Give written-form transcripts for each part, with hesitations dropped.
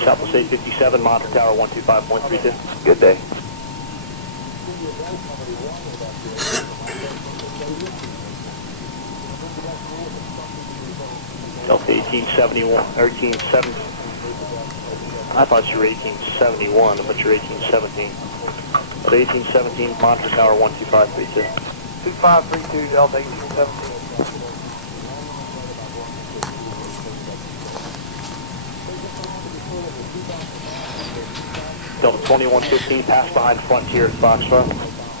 Southwest 857, monitor tower 125.32. Good day. Delta 1871, 1870. I thought you were 1871, but you're 1817. So 1817, monitor tower 12532. 2532, Delta 1817. Delta 2115, pass behind Frontier at Foxtrot.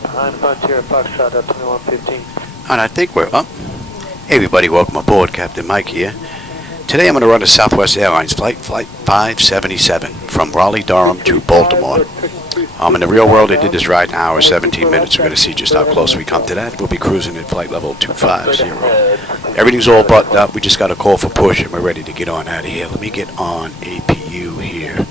Behind Frontier at Foxtrot, Delta 2115. And I think we're up. Hey everybody, welcome aboard. Captain Mike here. Today I'm going to run a Southwest Airlines flight, Flight 577, from Raleigh, Durham to Baltimore. In the real world, I did this ride in an hour, 17 minutes. We're going to see just how close we come to that. We'll be cruising at flight level 250. Everything's all buttoned up. We just got a call for push, and we're ready to get on out of here. Let me get on APU here.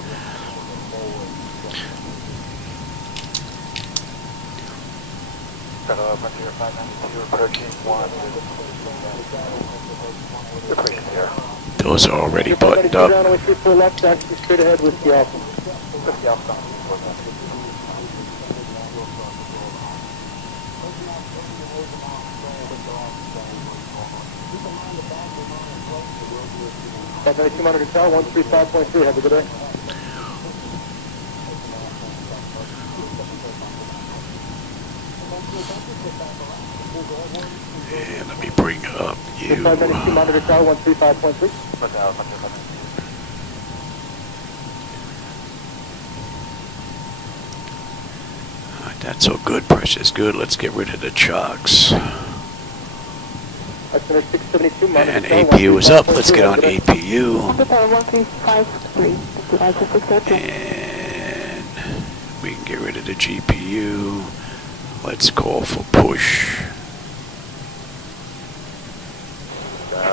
Frontier 592, approaching 1. Those are already buttoned up. Straight ahead with the Alpha. Monitor tower 135.3, have a good day. And let me bring up you. Monitor tower 135.3. Alright, that's so good, Precious. Good. Let's get rid of the chugs. And APU is up. Let's get on APU. And we can get rid of the GPU. Let's call for push.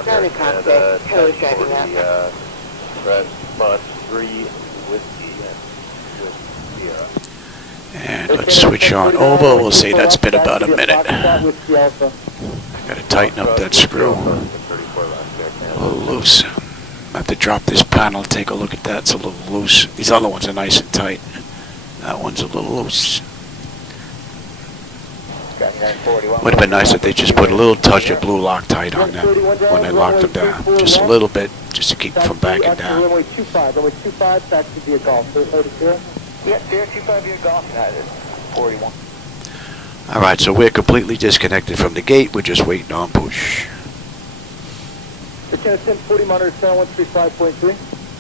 Down the cockpit, toes driving up. Red bus 3 with the And let's switch on over. We'll say that's been about a minute. Gotta tighten up that screw. A little loose. I have to drop this panel, take a look at that. It's a little loose. These other ones are nice and tight. That one's a little loose. Would have been nice if they just put a little touch of blue Loctite on them when they locked them down. Just a little bit, just to keep them from backing down. Runway 25, back to via Golf. Yeah, 025 via Golf, United, 41. Alright, so we're completely disconnected from the gate. We're just waiting on push. Canada 1040, monitor tower 135.3.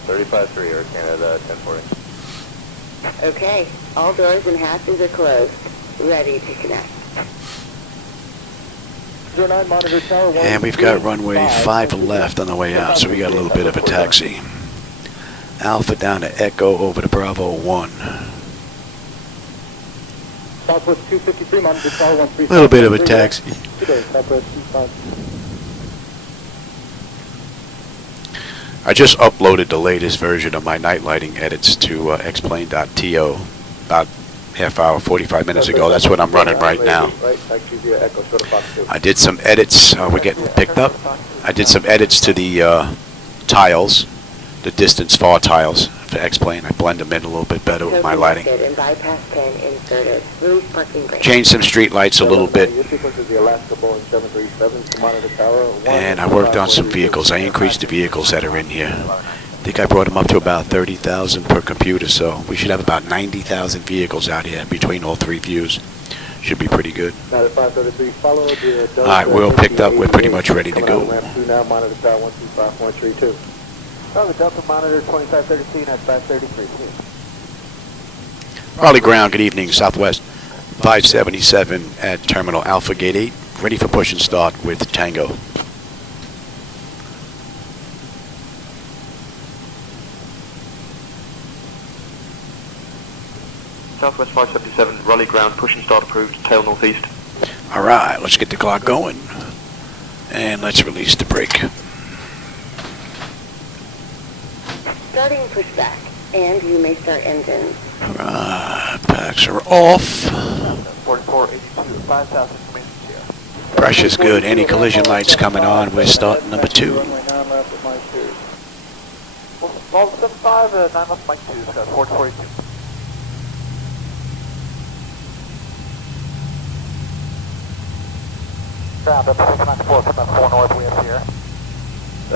35-3, Air Canada 1040. Okay, all doors and hatches are closed. Ready to connect. 09, monitor tower 1. And we've got runway 5 left on the way out, so we got a little bit of a taxi. Alpha down to Echo over to Bravo 1. Southwest 253, monitor tower 135. A little bit of a taxi. Southwest 25. I just uploaded the latest version of my night lighting edits to xplane.to about half hour, 45 minutes ago. That's what I'm running right now. I did some edits. We're getting picked up. I did some edits to the tiles, the distance far tiles for X-Plane. I blend them in a little bit better with my lighting. Changed some street lights a little bit. And I worked on some vehicles. I increased the vehicles that are in here. I think I brought them up to about 30,000 per computer, so we should have about 90,000 vehicles out here between all three views. Should be pretty good. Alright, we're all picked up. We're pretty much ready to go. Delta monitor 2533, that's 533. Raleigh ground, good evening. Southwest 577 at Terminal Alpha Gate 8. Ready for push and start with Tango. Southwest 577, Raleigh ground, push and start approved, tail northeast. Alright, let's get the clock going. And let's release the brake. Starting pushback, and you may start engines. Alright, packs are off. 4482, 5000 information here. Pressure's good. Any collision lights coming on, we're starting number 2. Runway 9 left at Mike 2. Well, 75, 9 left Mike 2, 442. Ground up 694, come up 4 north, we have here.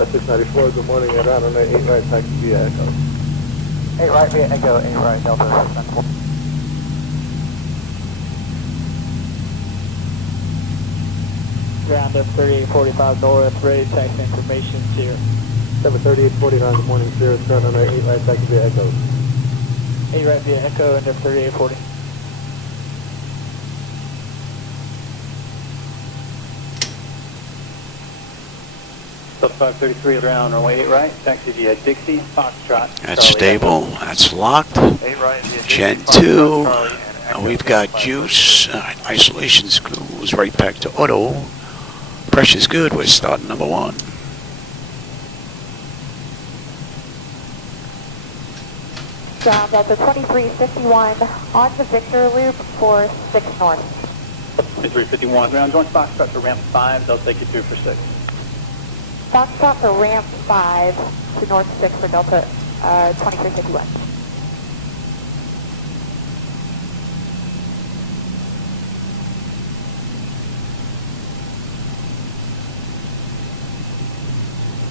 694, good morning, you're down on 8 right, taxi via Echo. 8 right via Echo, 8 right, Delta 694. Ground up 3845 north, ready taxi information, Sierra. 73849, good morning, Sierra, ground on 8 right, taxi via Echo. 8 right via Echo, and up 3840. Plus 533 around runway 8 right, taxi via Dixie, Foxtrot. That's stable. That's locked. 8 right via Gen Dixie, 2. Foxtrot, Charlie, and Echo We've got 5. juice. Isolation screws right back to auto. Pressure's good. We're starting number 1. Ground Delta 2351 on the Victor Loop for 6 north. 2351, ground joint Foxtrot to ramp 5, they'll take you through for 6. Foxtrot for ramp 5 to north 6 for Delta 2351.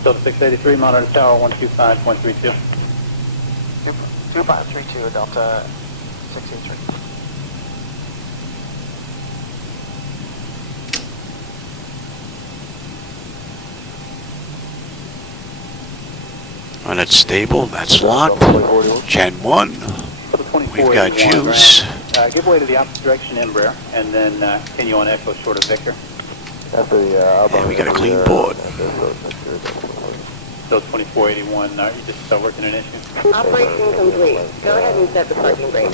Delta 683, monitor tower 125.32. 2532, Delta 683. And it's stable. That's locked. Gen 1. We've got juice. Give way to the opposite direction, Embraer, and then continue on Echo short of Victor. And we got a clean board. So 2481, are you just working an issue? Operation complete. Go ahead and set the parking brake.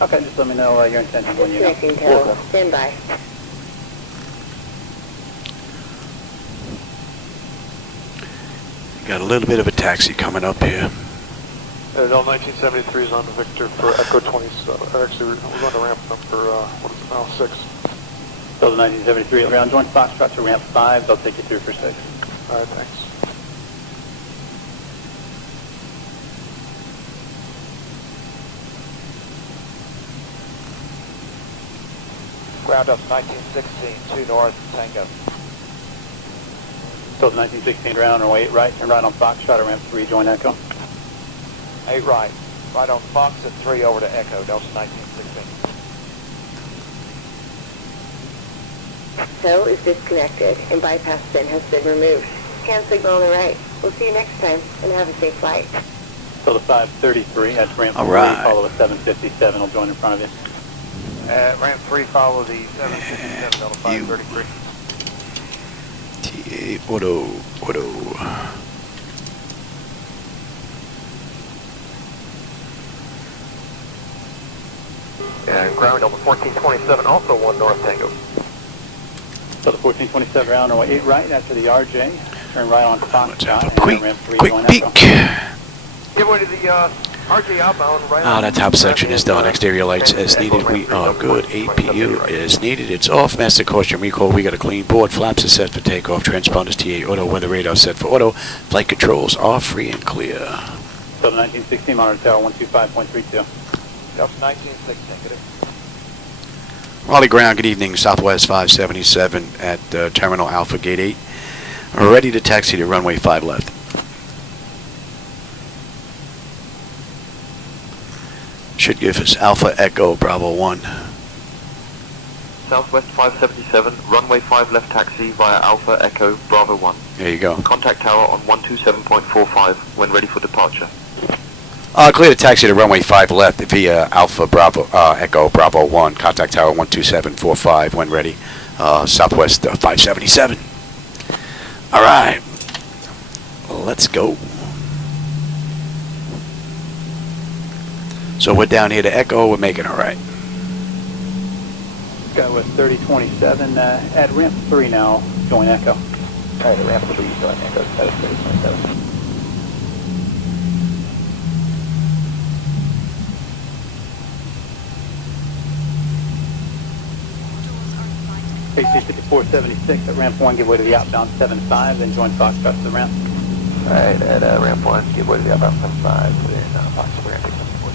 Okay, just let me know your intention when you know. Disconnecting tow. Stand by. Got a little bit of a taxi coming up here. L 1973 is on the Victor for Echo 27. Actually, we're going to ramp number, what is it now, 6. So the 1973, ground joint Foxtrot to ramp 5, they'll take you through for 6. All right, thanks. Ground up 1916, 2 north, Tango. So the 1916 ground runway 8 right, turn right on Foxtrot to ramp 3, join Echo. 8 right. Right on Fox at 3 over to Echo, Delta 1916. Tow is disconnected and bypass pin has been removed. Hand signal on the right. We'll see you next time and have a safe flight. So the 533, that's ramp 3, right. follow the 757, will join in front of you. Ramp 3, follow the 757, Delta 533. TA auto. And ground Delta 1427, also 1 north, Tango. So the 1427 ground runway 8 right after the RJ, turn right on Let's Foxtrot, have a quick ramp 3, peek. join Echo. Give way to the RJ outbound, right That top section is done. Exterior lights as needed. We are good. APU is needed. It's off. Master caution recall. We got a clean board. Flaps are set for takeoff. Transponders TA auto. Weather radar set for auto. Flight controls are free and clear. So the 1916 monitor tower 125.32. Delta 1916, negative. Raleigh ground. Good evening. Southwest 577 at Terminal Alpha Gate 8. Ready to taxi to runway 5 left. Should give us Alpha Echo Bravo 1. Southwest 577, runway 5 left taxi via Alpha Echo Bravo 1. There you go. Contact tower on 127.45 when ready for departure. Clear to taxi to runway 5 left via Alpha Bravo Echo Bravo 1. Contact tower 12745 when ready. Southwest 577. All right. Let's go. So we're down here to Echo. We're making it right. Go with 3027 at ramp 3 now, join Echo. All right, ramp 3, join Echo, that is 3027. KC 5476 at ramp 1, give way to the outbound 75, then join Foxtrot to the ramp. Alright, at ramp 1, give way to the outbound 75, then Foxtrot ramp 64.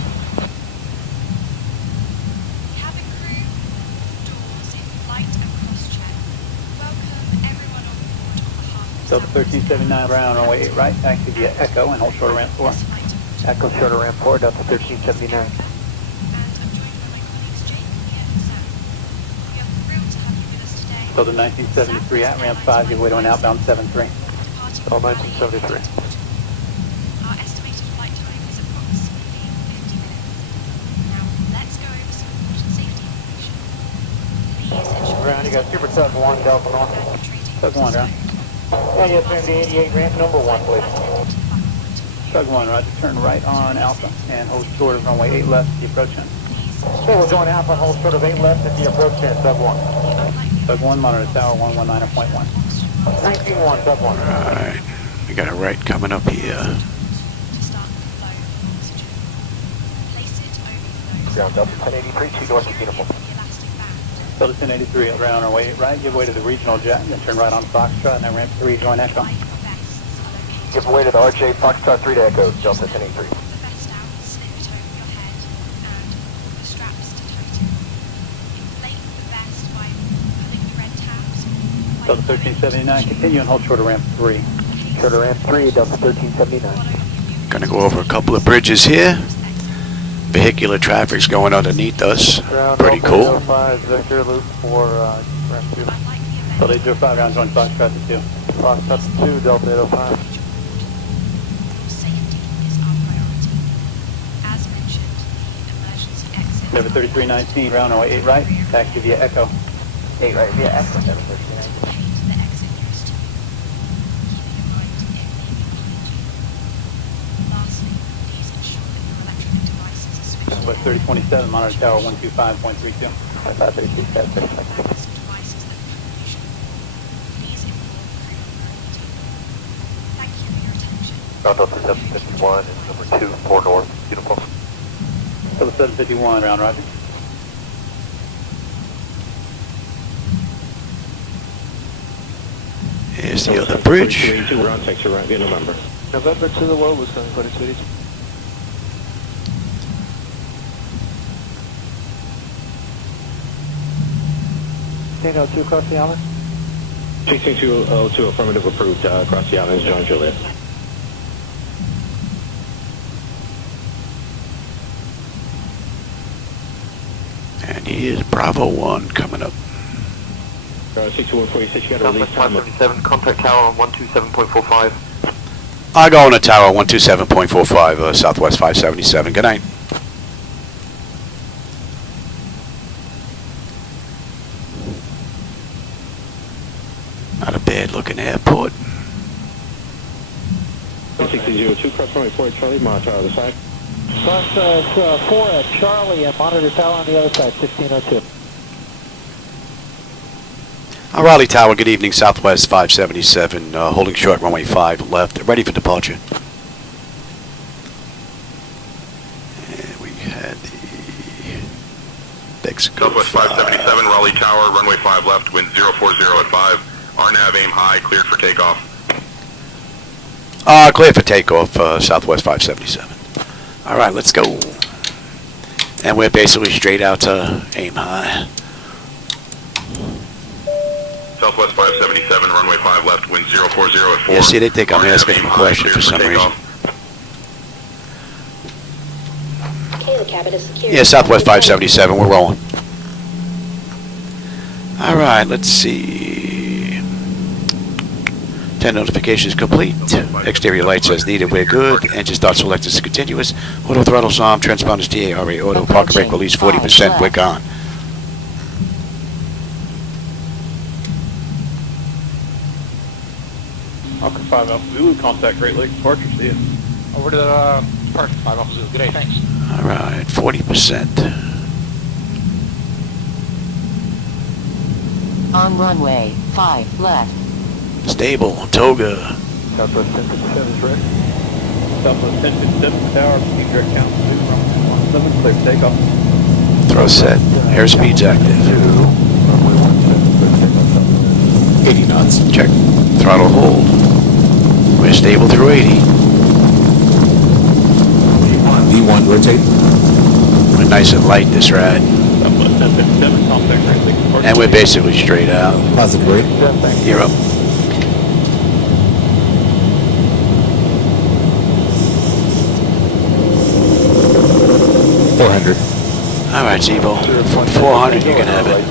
Cabin crew, doors in flight and cross-check. Welcome everyone on board on behalf of Delta 1379 around runway 8 right, taxi via Echo and hold short of ramp 4. Echo short of ramp 4, Delta 1379. Delta 1973 at ramp 5, give way to an outbound 73. All 1973. Our estimated flight time is approximately 50 minutes. Now, let's go over some important safety information. Please ensure... Ground, you got Super Tug 1, Delta North. Tug 1, right? Yeah, yes, ma'am, the 88 ramp number 1, please. Tug 1, roger, turn right on Alpha and hold short of runway 8 left at the approach end. Okay, we're going Alpha and hold short of 8 left at the approach end, Tug 1. Tug 1, monitor tower 119.1. 19-1, Tug 1. Alright, we got a right coming up here. Ground Delta 1083, 2 north to Beautiful. Delta 1083 around runway 8 right, give way to the regional jet, then turn right on Foxtrot and then ramp 3, join Echo. Give way to the RJ Foxtrot 3 to Echo, Delta 1083. Delta 1379, continue and hold short of ramp 3. Short of ramp 3, Delta 1379. Gonna go over a couple of bridges here. Vehicular traffic's going underneath us. Pretty cool. 5, Vector Loop for ramp 2. Delta 805 round, join Foxtrot to 2. Foxtrot to 2, Delta 805. Server 3319, round runway 8 right, taxi via Echo. 8 right, via Echo, 739. West 3027, monitor tower 125.32. 536, Delta 751 is number 2, 4 north, beautiful. Delta 751, round roger. Here's the other bridge. We're on sector right via November. November to the low, Wisconsin, 20 cities. Daniel 2 across the island. 6202 affirmative approved across the island is John Juliet. And here's Bravo 1 coming up. 6146, you got a release Southwest time. 577, contact tower on 127.45. I go on the tower 127.45, Southwest 577. Good night. Not a bad looking airport. 6002, cross runway 4 at Charlie, monitor on the other side. Cross 4 at Charlie and monitor tower on the other side, 1602. Raleigh Tower, good evening, Southwest 577, holding short runway 5 left, ready for departure. And we had the Mexico Southwest 577, Raleigh Tower, runway 5 left, wind 040 at 5. RNAV aim high, cleared for takeoff. Clear for takeoff, Southwest 577. All right, let's go. And we're basically straight out to aim high. Southwest 577, runway 5 left, wind 040 at 4. Yeah, see, they think I'm RNAV asking aim them a high, question cleared for some reason. Okay, the cabin is secure. Yeah, Southwest 577, we're rolling. All right, let's see. 10 notifications complete. Exterior lights as needed, we're good. Engine start selected is continuous. Auto throttle's on, transponders TARA, auto park brake release 40%, we're gone. Hawker 5 Alpha Zulu, contact Great Lakes departure, see you. Over to the departure 5 Alpha Zulu. Good day, thanks. All right, 40%. On runway 5 left. Stable, Toga. Southwest 1057 is ready. Southwest 1057, tower, speed direct count 217, clear for takeoff. Throw set, airspeed's active. Runway 17, 80 knots. Check. Throttle hold. We're stable through 80. V1 rotate. We're nice and light this ride. And we're basically straight out. Positive rate. You're up. All right, Zibo. 400, you can have it.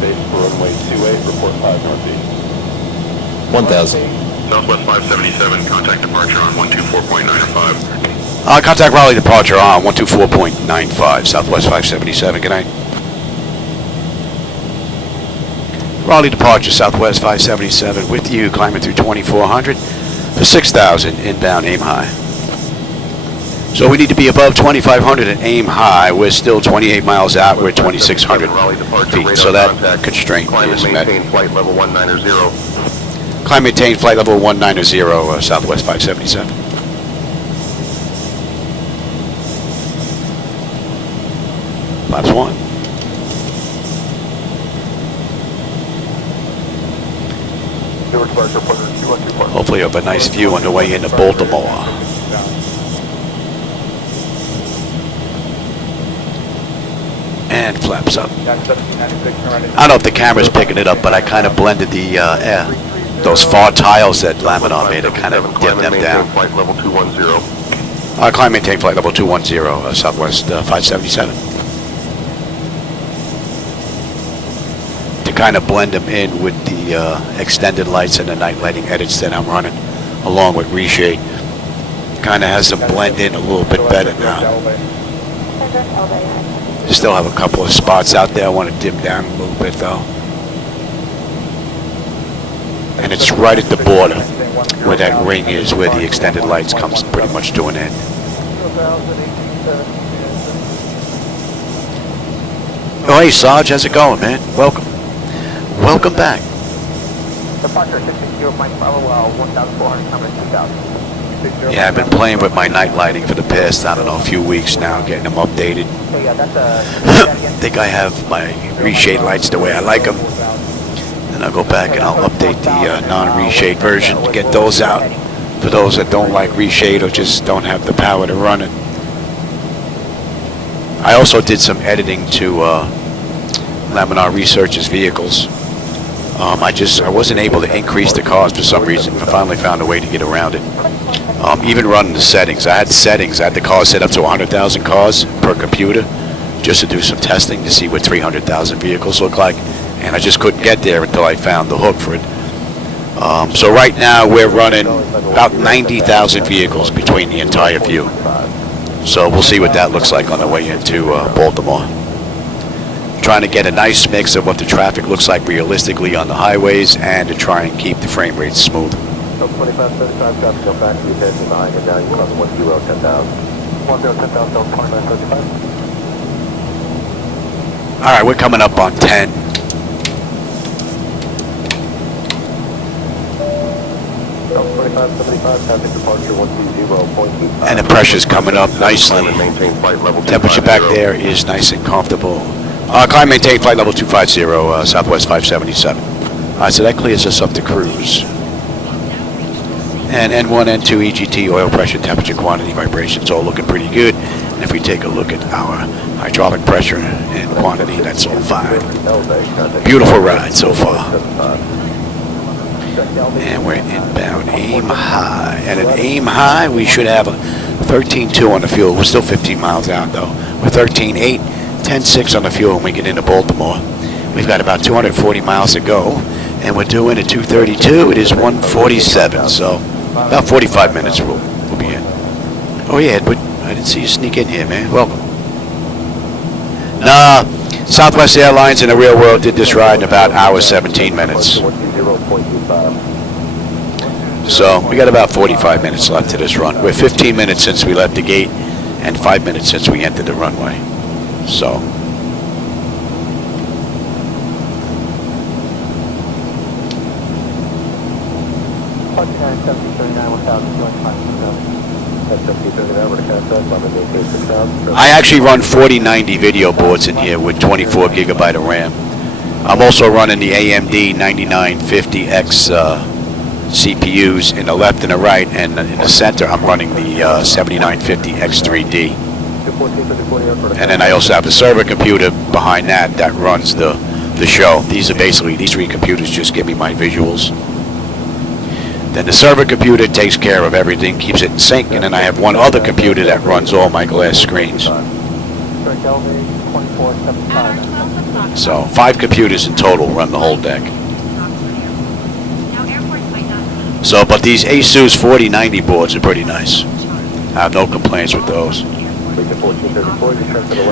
1,000. Southwest 577, contact departure on 124.95. Contact Raleigh departure on 124.95, Southwest 577. Good night. Raleigh departure, Southwest 577, with you, climbing through 2400 for 6,000, inbound, aim high. So we need to be above 2,500 and aim high. We're still 28 miles out. We're 2,600 feet. So that constraint is met. Flight level 190. Climb maintain flight level 190, Southwest 577. Flaps 1. Hopefully you have a nice view on the way into Baltimore. And flaps up. I don't know if the camera's picking it up, but I kind of blended the those far tiles that Laminar made. It kind of dimmed them down. Flight level 210. Climb maintain flight level 210, Southwest 577. To kind of blend them in with the extended lights and the night lighting edits that I'm running, along with reshade. Kind of has them blend in a little bit better now. Still have a couple of spots out there I want to dim down a little bit though. And it's right at the border where that ring is, where the extended lights comes pretty much to an end. Oh, hey Sarge, how's it going, man? Welcome. Welcome back. Yeah, I've been playing with my night lighting for the past, I don't know, a few weeks now, getting them updated. I think I have my reshade lights the way I like them. Then I'll go back and I'll update the non-reshade version to get those out for those that don't like reshade or just don't have the power to run it. I also did some editing to Laminar Research's vehicles. I wasn't able to increase the cost for some reason. I finally found a way to get around it. Even running the settings. I had the cars set up to 100,000 cars per computer just to do some testing to see what 300,000 vehicles look like. And I just couldn't get there until I found the hook for it. So right now we're running about 90,000 vehicles between the entire view. So we'll see what that looks like on the way into Baltimore. Trying to get a nice mix of what the traffic looks like realistically on the highways and to try and keep the frame rates smooth. 2575, traffic come back to the attention behind and down, you cross 1010,000. 1010,000, 2535. Alright, we're coming up on 10. And the pressure's coming up nicely. Temperature back there is nice and comfortable. Climb maintain flight level 250, Southwest 577. Alright, so that clears us up to cruise. And N1, N2, EGT, oil pressure, temperature, quantity, vibrations, all looking pretty good. And if we take a look at our hydraulic pressure and quantity, that's all fine. Beautiful ride so far. And we're inbound aim high. And at aim high, we should have a 13.2 on the fuel. We're still 15 miles out though. We're 13.8, 10.6 on the fuel when we get into Baltimore. We've got about 240 miles to go. And we're doing at 232. It is 1:47, so about 45 minutes we'll be in. Oh yeah, but I didn't see you sneak in here, man. Welcome. Nah, Southwest Airlines in the real world did this ride in about hour 17 minutes. So we got about 45 minutes left to this run. We're 15 minutes since we left the gate and 5 minutes since we entered the runway. So. I actually run 4090 video boards in here with 24 gigabyte of RAM. I'm also running the AMD 9950X CPUs in the left and the right, and in the center I'm running the 7950X3D. And then I also have a server computer behind that runs the show. These three computers just give me my visuals. Then the server computer takes care of everything, keeps it in sync, and then I have one other computer that runs all my glass screens. So 5 computers in total run the whole deck. So, but these Asus 4090 boards are pretty nice. I have no complaints with those.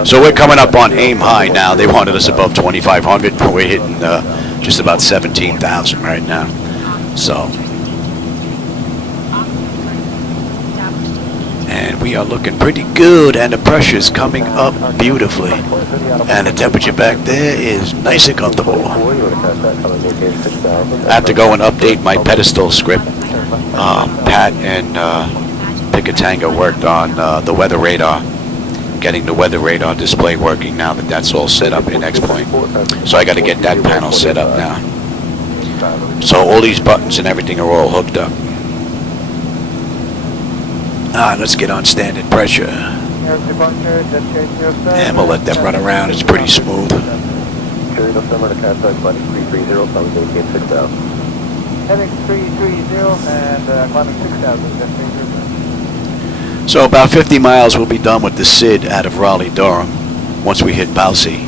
So we're coming up on aim high now. They wanted us above 2,500, but we're hitting just about 17,000 right now. So, and we are looking pretty good, and the pressure's coming up beautifully. And the temperature back there is nice and comfortable. I have to go and update my pedestal script. Pat and Picatango worked on the weather radar, getting the weather radar display working now that that's all set up in X-Point. So I got to get that panel set up now. So all these buttons and everything are all hooked up. Let's get on standard pressure. And we'll let them run around. It's pretty smooth. Heading 330 and climbing 6,000. So about 50 miles we'll be done with the SID out of Raleigh, Durham, once we hit Balsi.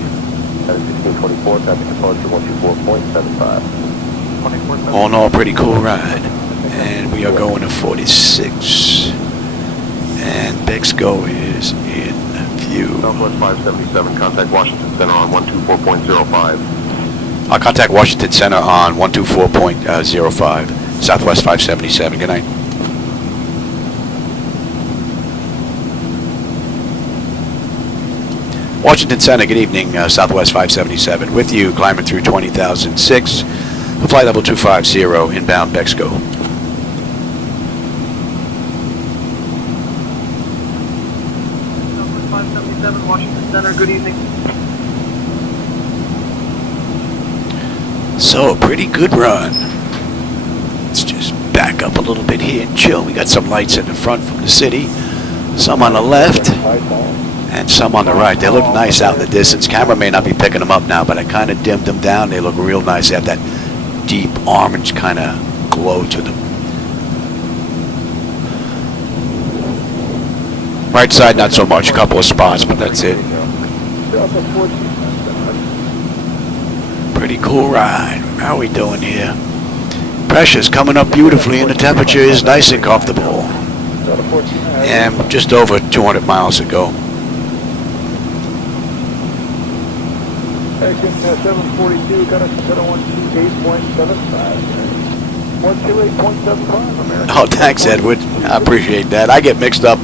All in all, pretty cool ride. And we are going to 46. And Bexco is in view. Southwest 577, contact Washington Center on 124.05. I'll contact Washington Center on 124.05. Southwest 577. Good night. Washington Center, good evening. Southwest 577 with you, climbing through 20,006. Flight level 250, inbound Bexco. Southwest 577, Washington Center, good evening. So, a pretty good run. Let's just back up a little bit here and chill. We got some lights in the front from the city, some on the left, and some on the right. They look nice out in the distance. Camera may not be picking them up now, but I kind of dimmed them down. They look real nice. They have that deep orange kind of glow to them. Right side, not so much. A couple of spots, but that's it. Pretty cool ride. How are we doing here? Pressure's coming up beautifully, and the temperature is nice and comfortable. And just over 200 miles to go. Action 742, got us to 128.75. 128.75, American. Oh, thanks, Edward. I appreciate that. I get mixed up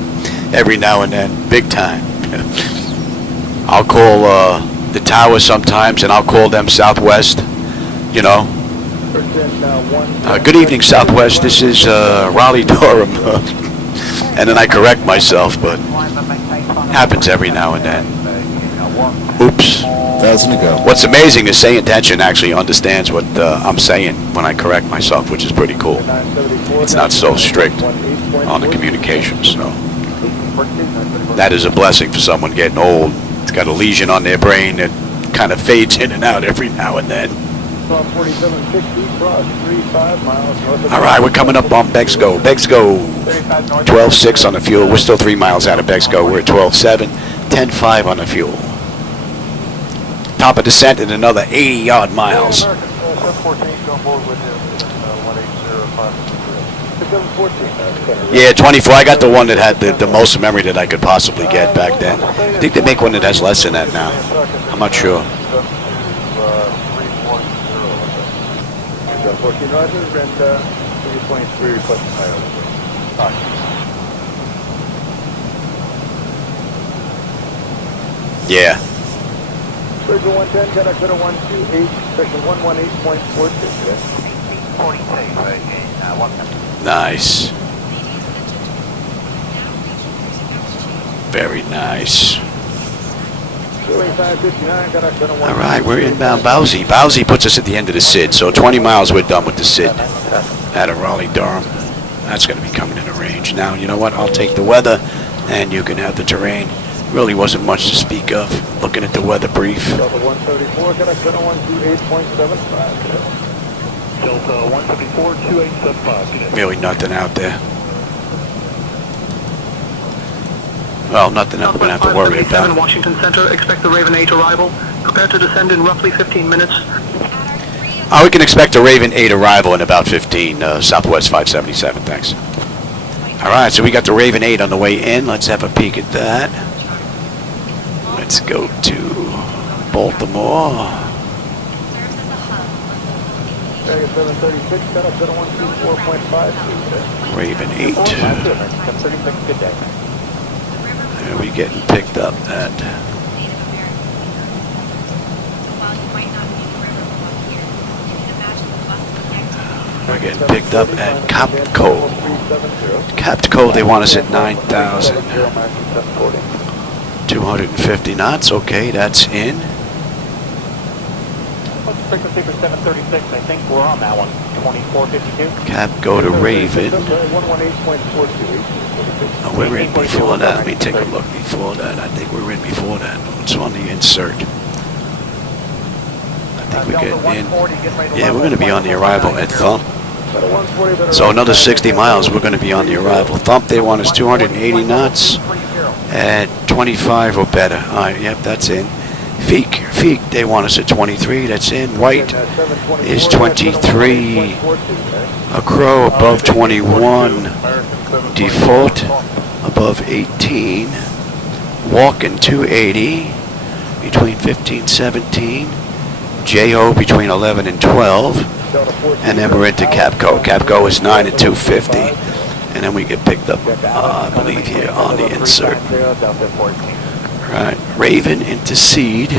every now and then, big time. I'll call the tower sometimes, and I'll call them Southwest, you know. Good evening, Southwest. This is Raleigh, Durham. And then I correct myself, but happens every now and then. Oops. 1,000 to go. What's amazing is SayIntentions actually understands what I'm saying when I correct myself, which is pretty cool. It's not so strict on the communication, so that is a blessing for someone getting old. It's got a lesion on their brain that kind of fades in and out every now and then. All right, we're coming up on Bexco. Bexco, 12.6 on the fuel. We're still 3 miles out of Bexco. We're at 12.7, 10.5 on the fuel. Top of descent in another 80-odd miles. Yeah, 24. I got the one that had the most memory that I could possibly get back then. I think they make one that has less than that now. I'm not sure. Yeah. Circle 110, got a 128, section 118.46. Nice. Very nice. All right, we're inbound Bowsy. Bowsy puts us at the end of the SID, so 20 miles we're done with the SID out of Raleigh-Durham. That's going to be coming into range. Now, you know what? I'll take the weather, and you can have the terrain. Really wasn't much to speak of. Looking at the weather brief. Delta 134, got a center 128.75. Delta 134, 2875. Really nothing out there. Well, nothing that we're going to have to worry about. Washington Center, expect the Raven 8 arrival. Prepare to descend in roughly 15 minutes. We can expect a Raven 8 arrival in about 15, Southwest 577, thanks. All right, so we got the Raven 8 on the way in. Let's have a peek at that. Let's go to Baltimore. 736, got a center 124.52. Raven 8. 736, good day. Are we getting picked up at? We're getting picked up at Capco. Capco, they want us at 9,000. 250 knots, okay, that's in. What's the frequency for 736? I think we're on that one. 2452? Capco to Raven. Oh, we're in before that. Let me take a look before that. I think we're in before that. It's on the insert. I think we're getting in. Yeah, we're going to be on the arrival at Thump. So another 60 miles, we're going to be on the arrival. Thump, they want us 280 knots at 25 or better. All right, yep, that's in. Feek, they want us at 23, that's in. White is 23. A Crow above 21. Default above 18. Walking 280. Between 15 and 17. JO between 11 and 12. And then we're into Capco. Capco is 9 at 250. And then we get picked up, I believe, here on the insert. Right, Raven into Seed.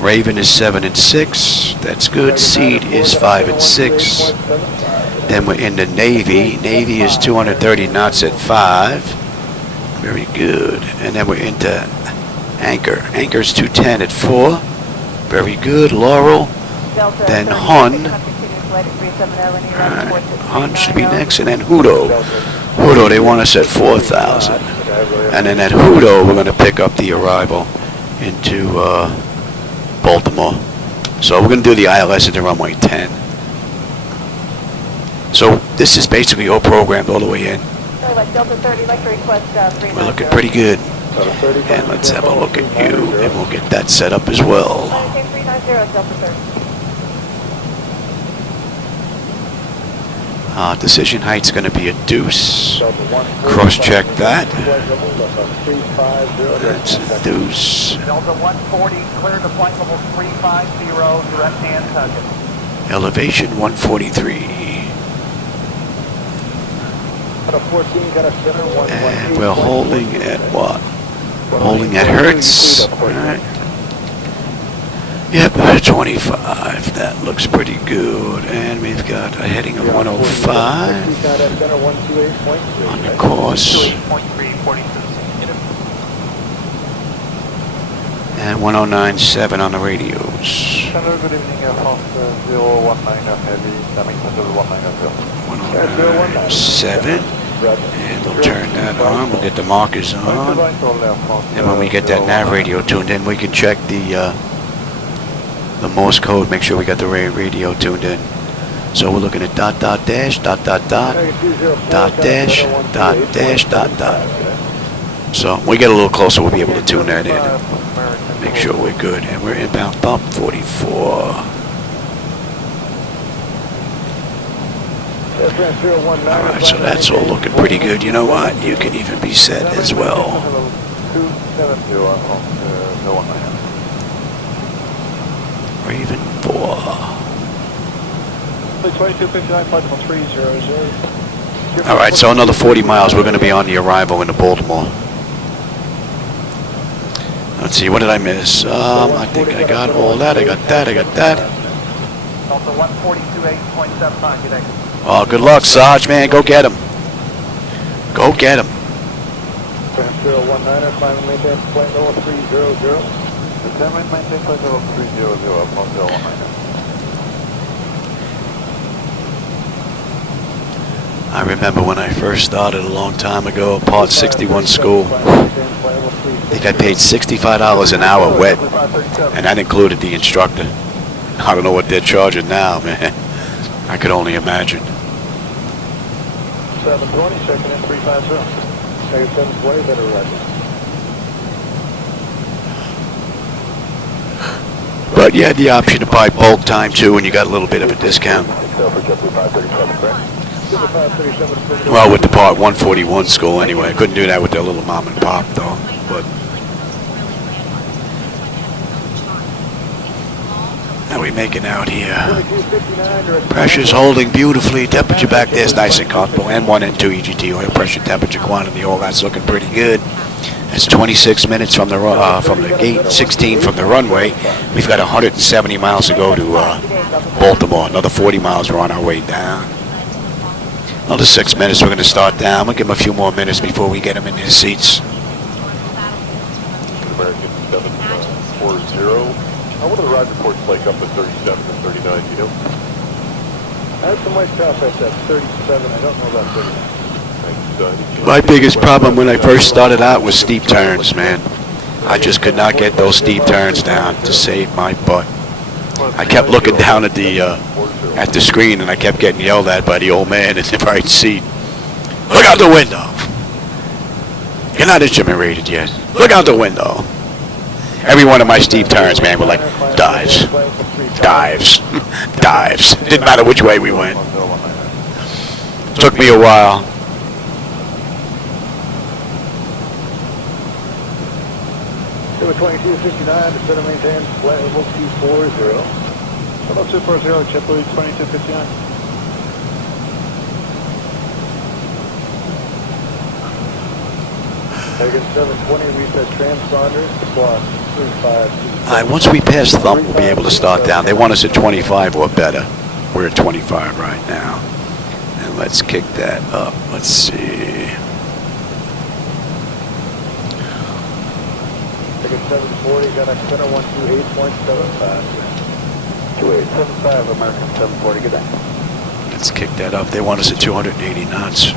Raven is 7 and 6. That's good. Seed is 5 and 6. Then we're into Navy. Navy is 230 knots at 5. Very good. And then we're into Anchor. Anchor's 210 at 4. Very good. Laurel. Then Hun. Right. Hun should be next. And then Hudo. Hudo, they want us at 4,000. And then at Hudo, we're going to pick up the arrival into Baltimore. So we're going to do the ILS at the runway 10. So this is basically all programmed all the way in. We're looking pretty good. And let's have a look at you, and we'll get that set up as well. Decision height's going to be a deuce. Cross-check that. That's a deuce. Delta 140, clear to flight level 350, direct hand target. Elevation 143. And we're holding at what? Holding at Hertz. All right. Yep, 25. That looks pretty good. And we've got a heading of 105 on the course. And 109.7 on the radios. Good evening, Aircraft 019 Heavy, Damage 119 7. And we'll turn that on. We'll get the markers on. And when we get that nav radio tuned in, we can check the Morse code, make sure we got the radio tuned in. So we're looking at dot dot dash dot dot dot dot dash dot dash dot dot. So when we get a little closer, we'll be able to tune that in and make sure we're good. And we're inbound Thump 44. Alright, so that's all looking pretty good. You know what? You can even be set as well. Raven 4. Alright, so another 40 miles. We're going to be on the arrival into Baltimore. Let's see, what did I miss? I think I got all that. I got that. Oh, good luck, Sarge, man. Go get him. Go get him. Transfer 19er, climb and maintain flight level 300. Descend and maintain flight level 300 up Montreal 19er. I remember when I first started a long time ago, Part 61 school. I think I paid $65 an hour wet, and that included the instructor. I don't know what they're charging now, man. I could only imagine. 720, checking in 350. Second 720, better roger. But you had the option to buy bulk time too, and you got a little bit of a discount. Well, with the Part 141 school anyway. I couldn't do that with their little mom and pop though. But how are we making out here? Pressure's holding beautifully. Temperature back there is nice and comfortable. N1, N2 EGT, oil pressure, temperature, quantity, all that's looking pretty good. That's 26 minutes from the gate, 16 from the runway. We've got 170 miles to go to Baltimore. Another 40 miles, we're on our way down. Another 6 minutes, we're going to start down. We'll give them a few more minutes before we get them in their seats. American 740. How would the ride reports like up at 37 and 39, you know? I had some white top at that 37, I don't know about 39. My biggest problem when I first started out was steep turns, man. I just could not get those steep turns down to save my butt. I kept looking down at the screen, and I kept getting yelled at by the old man in the right seat. Look out the window. You're not instrument rated yet. Look out the window. Every one of my steep turns, man, were like dives, dives, dives. Didn't matter which way we went. Took me a while. Over 2259, descend and maintain flight level 240. Hello, 240, JetBlue 2259. Again, 720, recess transponders, plus 35. Alright, once we pass Thump, we'll be able to start down. They want us at 25 or better. We're at 25 right now. And let's kick that up. Let's see. Again, 740, got a center 128.75. 2875, American 740, good day. Let's kick that up. They want us at 280 knots.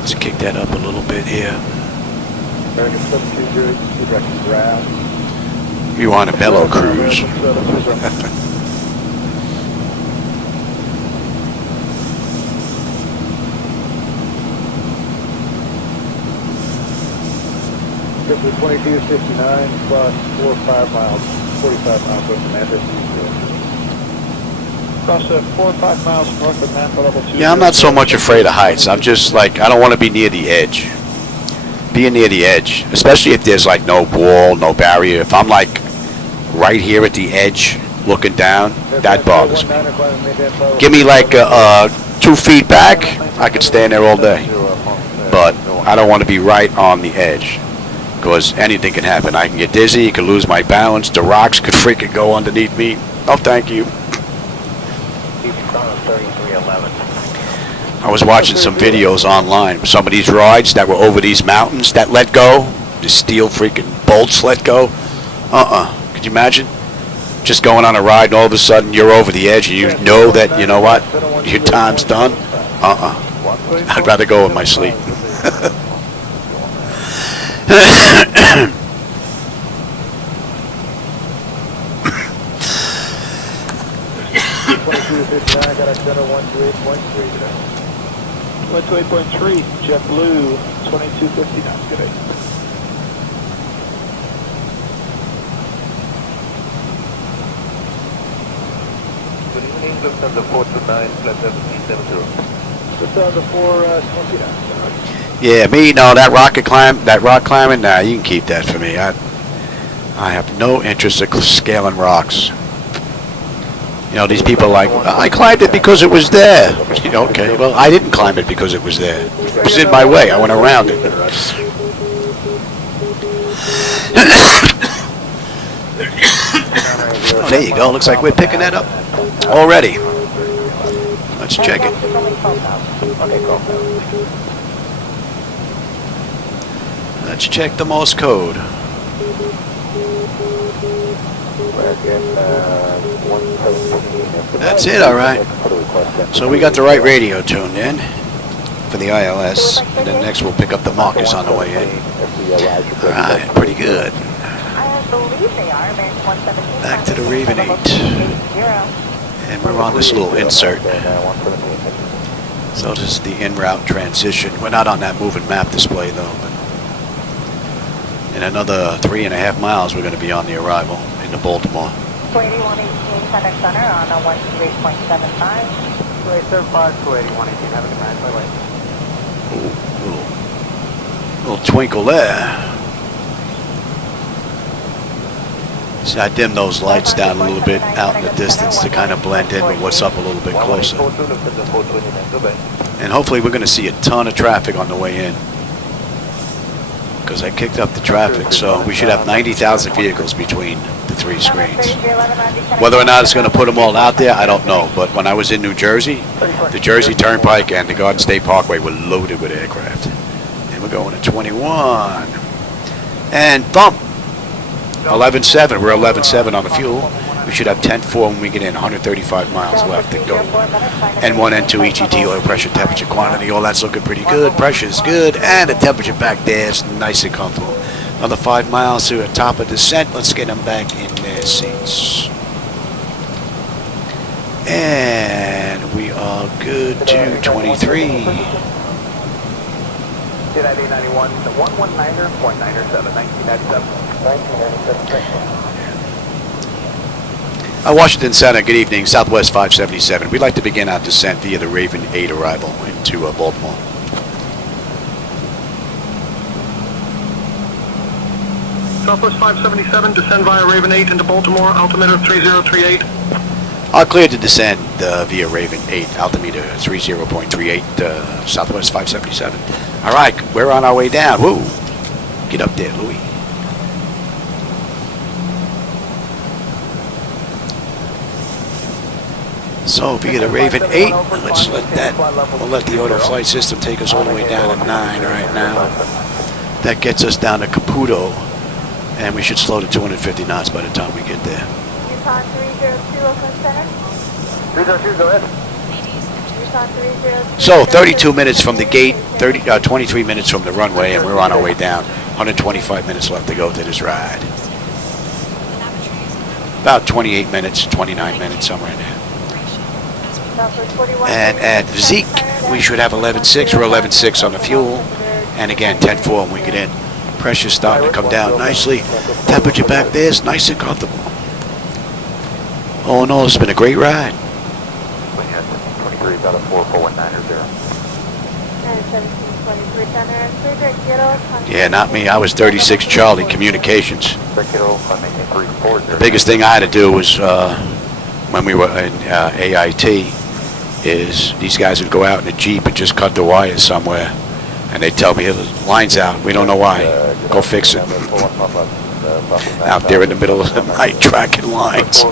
Let's kick that up a little bit here. American 720, direction ground. You want a mellow cruise. This is 2259 plus 4 or 5 miles, 45 miles north of Memphis. Cross 4 or 5 miles north of Nampa level 2. Yeah, I'm not so much afraid of heights. I'm just like, I don't want to be near the edge. Being near the edge, especially if there's like no wall, no barrier. If I'm like right here at the edge looking down, that bothers me. Give me like 2 feet back, I could stand there all day. But I don't want to be right on the edge, because anything can happen. I can get dizzy, I can lose my balance, the rocks could freaking go underneath me. Oh, thank you. I was watching some videos online. Some of these rides that were over these mountains that let go, the steel freaking bolts let go. Could you imagine? Just going on a ride and all of a sudden you're over the edge and you know that, you know what, your time's done? I'd rather go in my sleep. I got a center 128.3 today. 128.3, JetBlue 2259. Good day. Good evening, Lufthansa 429, flight 1770. Lufthansa 429. Yeah, me, no, that rock climbing, nah, you can keep that for me. I have no interest in scaling rocks. You know, these people are like, I climbed it because it was there. You know, okay, well, I didn't climb it because it was there. It was in my way. I went around it. Oh, there you go. Looks like we're picking that up already. Let's check it. Let's check the Morse code. That's it, alright. So we got the right radio tuned in for the ILS, and then next we'll pick up the markers on the way in. Alright, pretty good. Back to the Raven 8. And we're on this little insert. So this is the en route transition. We're not on that moving map display though. But in another 3.5 miles we're going to be on the arrival into Baltimore. 28118 contact center on a 128.75. 2875, 28118, have a good night, bye-bye. Little twinkle there. See, I dimmed those lights down a little bit out in the distance to kind of blend in with what's up a little bit closer. And hopefully we're going to see a ton of traffic on the way in, because I kicked up the traffic, so we should have 90,000 vehicles between the 3 screens. Whether or not it's going to put them all out there, I don't know. But when I was in New Jersey, the Jersey Turnpike and the Garden State Parkway were loaded with aircraft. And we're going to 21. And bump! 11.7. We're 11.7 on the fuel. We should have 10.4 when we get in. 135 miles left to go. N1, N2, EGT, oil pressure, temperature, quantity, all that's looking pretty good. Pressure is good, and the temperature back there is nice and comfortable. Another 5 miles to the top of descent. Let's get them back in their seats. And we are good to 23. United 91, 119.97, 1997. Washington Center, good evening. Southwest 577. We'd like to begin our descent via the Raven 8 arrival into Baltimore. Southwest 577, descend via Raven 8 into Baltimore, altimeter 3038. All cleared to descend via Raven 8, altimeter 30.38, Southwest 577. All right, we're on our way down. Woo! Get up there, Louis. So via the Raven 8, we'll let the auto flight system take us all the way down to 9 right now. That gets us down to Caputo, and we should slow to 250 knots by the time we get there. Yukon 302, Oakland Center. 302, go ahead. Yukon 302. So 32 minutes from the gate, 23 minutes from the runway, and we're on our way down. 125 minutes left to go to this ride. About 28 minutes, 29 minutes, somewhere in there. And at Zeke, we should have 11.6. We're 11.6 on the fuel. And again, 10.4 when we get in. Pressure's starting to come down nicely. Temperature back there is nice and comfortable. Oh no, it's been a great ride. 23 got a 4419 Yeah, not me. I was 36 Charlie Communications. The biggest thing I had to do was when we were in AIT is these guys would go out in a Jeep and just cut the wires somewhere, and they'd tell me, the line's out, we don't know why, go fix it. Out there in the middle of the night tracking lines.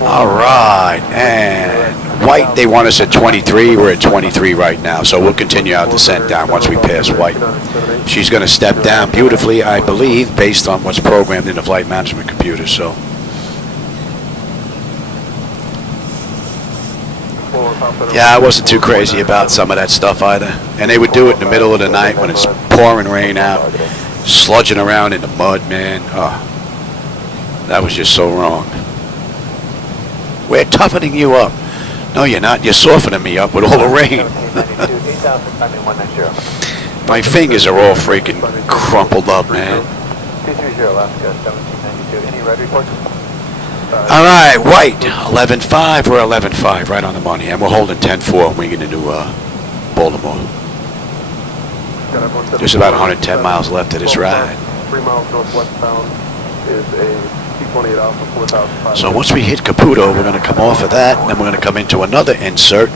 All right, and White, they want us at 23. We're at 23 right now, so we'll continue our descent down once we pass White. She's going to step down beautifully, I believe, based on what's programmed in the flight management computer. So, yeah, I wasn't too crazy about some of that stuff either. And they would do it in the middle of the night when it's pouring rain out, sludging around in the mud, man. Oh, that was just so wrong. We're toughening you up. No, you're not. You're softening me up with all the rain. My fingers are all freaking crumpled up, man. All right, White, 11.5. We're 11.5, right on the money. And we're holding 10.4 when we get into Baltimore. There's about 110 miles left of this ride. 3 miles northwestbound is a T28 Alpha 4005. So once we hit Caputo, we're going to come off of that, and then we're going to come into another insert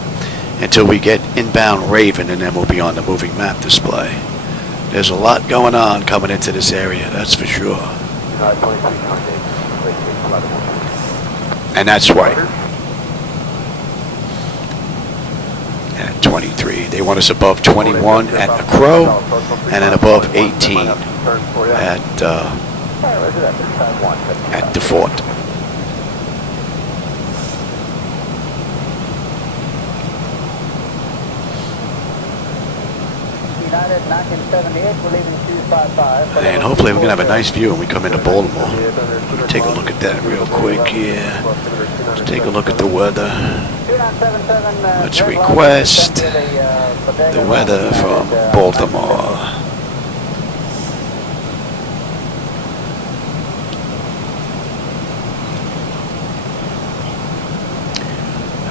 until we get inbound Raven, and then we'll be on the moving map display. There's a lot going on coming into this area, that's for sure. And that's right. At 23. They want us above 21 at the Crow, and then above 18 at the Fort. United 1978, we're leaving 255. And hopefully we're going to have a nice view when we come into Baltimore. Take a look at that real quick here. Let's take a look at the weather. Let's request the weather from Baltimore.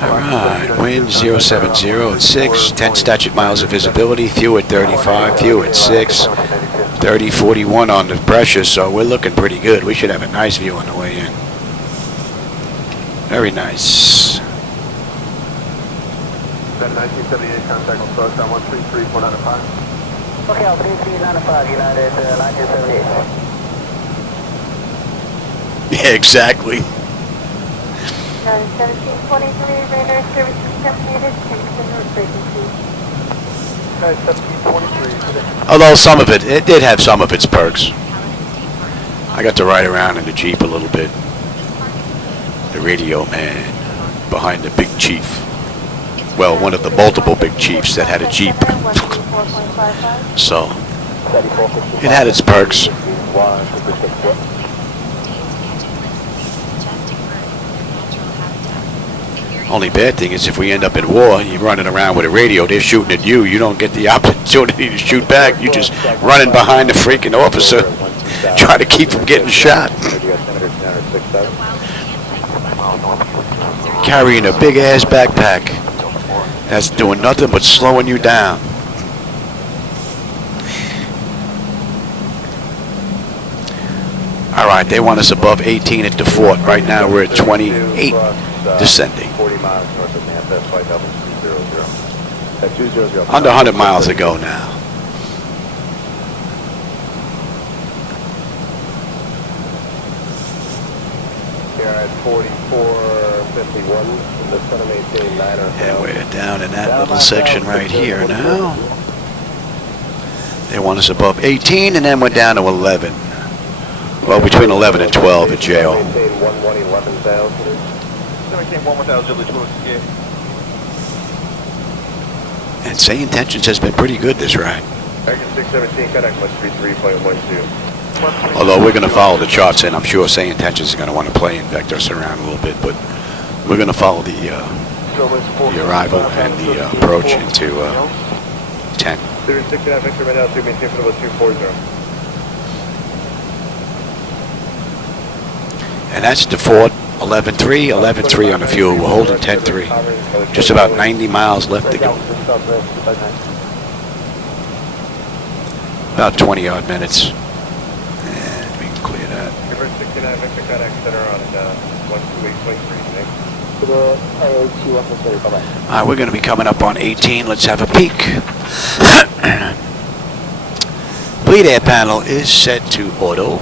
Alright, wind 070 at 6, 10 statute miles of visibility, fuel at 35, fuel at 6, 3041 on the pressure, so we're looking pretty good. We should have a nice view on the way in. Very nice. That 1978 contact on approach on 133.95. Okay, I'll 3395, United 1978. Yeah, exactly. 1723, radar service terminated, continue frequency. 1723. Although some of it did have some of its perks. I got to ride around in the Jeep a little bit. The radio man behind the big chief. Well, one of the multiple big chiefs that had a Jeep. So, it had its perks. Only bad thing is if we end up in war, you're running around with a radio, they're shooting at you. You don't get the opportunity to shoot back. You're just running behind the freaking officer, trying to keep from getting shot. Carrying a big ass backpack that's doing nothing but slowing you down. Alright, they want us above 18 at the Fort. Right now we're at 28 descending. 40 miles north of Manchester, flight level 200. Under 100 miles to go now. Here at 4451, the 718 liner. And we're down in that little section right here now. They want us above 18, and then we're down to 11. Well, between 11 and 12 at jail. And SayIntentions has been pretty good this ride. Although we're going to follow the charts, and I'm sure SayIntentions is going to want to play and vector us around a little bit, but we're going to follow the arrival and the approach into 10. 69 Victor, right now, to maintain for level 240. And that's the Ford 11.3, 11.3 on the fuel. We're holding 10.3. Just about 90 miles left to go. About 20 odd minutes. And we can clear that. 69 Victor, contact center on 128.3. Alright, we're going to be coming up on 18. Let's have a peek. Bleed air panel is set to auto.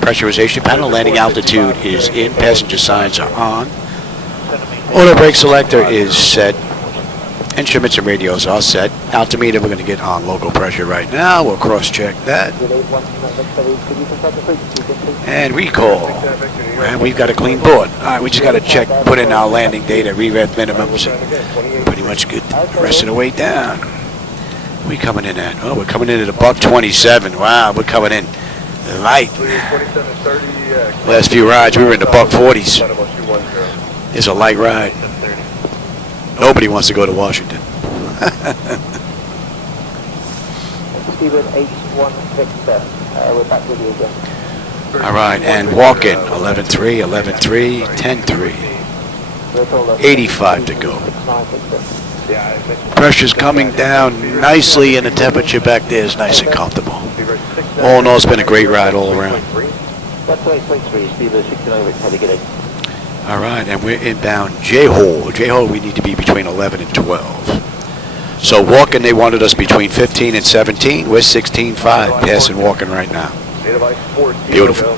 Pressurization panel, landing altitude is in, passenger signs are on. Auto brake selector is set. Instruments and radios are set. Altimeter we're going to get on local pressure right now. We'll cross-check that. And recall. And we've got a clean board. Alright, we just got to check, put in our landing data, re-rev minimums, and pretty much good the rest of the way down. We coming in at? Oh, we're coming in at $127. Wow, we're coming in light. Last few rides we were in the $140s. It's a light ride. Nobody wants to go to Washington. Steven H1 Victor, we're back with you again. All right, and walk-in 11.3, 11.3, 10.3. 85 to go. Pressure's coming down nicely, and the temperature back there is nice and comfortable. All in all, it's been a great ride all around. All right, and we're inbound J-Hole. J-Hole, we need to be between 11 and 12. So walking, they wanted us between 15 and 17. We're 16.5, passing walking right now. Beautiful.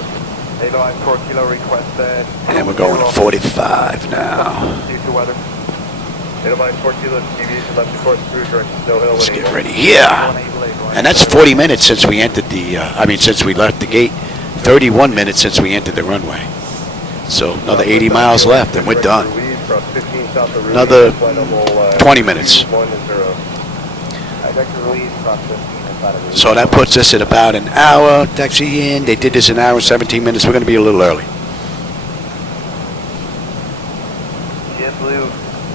Line 4 kilo requested. And we're going to 45 now. Future weather. Line 4 kilo, deviation left to course through direction Snow Hill. Let's get ready here. And that's 40 minutes since we entered the, since we left the gate. 31 minutes since we entered the runway. So another 80 miles left and we're done. Another 20 minutes. So that puts us at about an hour. Taxi in. They did this an hour and 17 minutes. We're going to be a little early.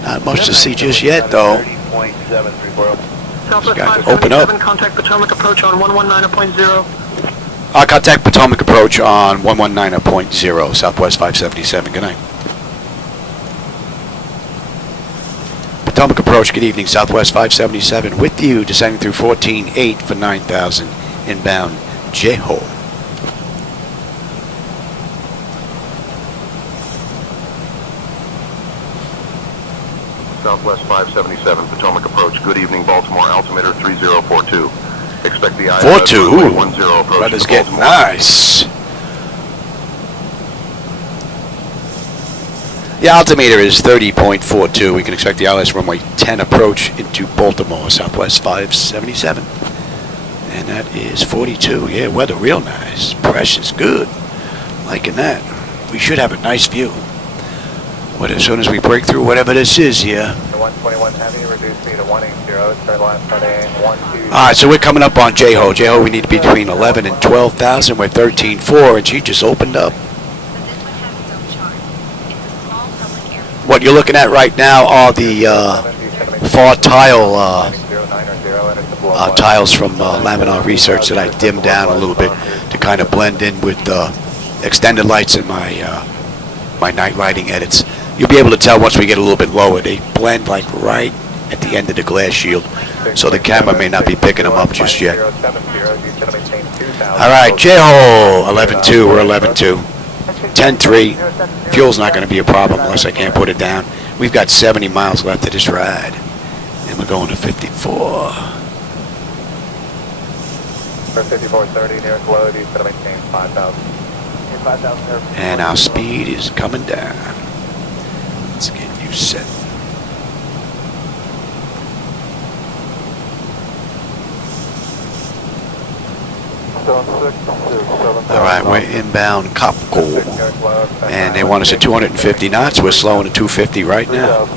Not much to see just yet, though. Southwest Got to open up. 577, contact Potomac approach on 119.0. Contact Potomac approach on 119.0, Southwest 577. Good night. Potomac approach, good evening, Southwest 577 with you, descending through 14.8 for 9,000, inbound J-Ho. Southwest 577, Potomac approach, good evening, Baltimore, altimeter 3042. Expect the ILS 42, 10 approach. weather's getting nice. The altimeter is 30.42. We can expect the ILS runway 10 approach into Baltimore, Southwest 577. And that is 42. Yeah, weather real nice. Pressure's good. Liking that. We should have a nice view. But as soon as we break through whatever this is here. 121 heavy, reduce speed to 180, start line starting 12. Alright, so we're coming up on J-Ho. J-Ho, we need to be between 11 and 12,000. We're 13.4, and she just opened up. What you're looking at right now are the far tile tiles from Laminar Research that I dimmed down a little bit to kind of blend in with extended lights in my my night lighting edits. You'll be able to tell once we get a little bit lower. They blend like right at the end of the glass shield, so the camera may not be picking them up just yet. All right, J-Ho, 11.2, we're 11.2. 10.3, fuel's not going to be a problem unless I can't put it down. We've got 70 miles left of this ride, and we're going to 54. For 5430, nearest low, he's going to maintain 5,000. And our speed is coming down. Let's get you set. Alright, we're inbound Copco, and they want us at 250 knots. We're slowing to 250 right now,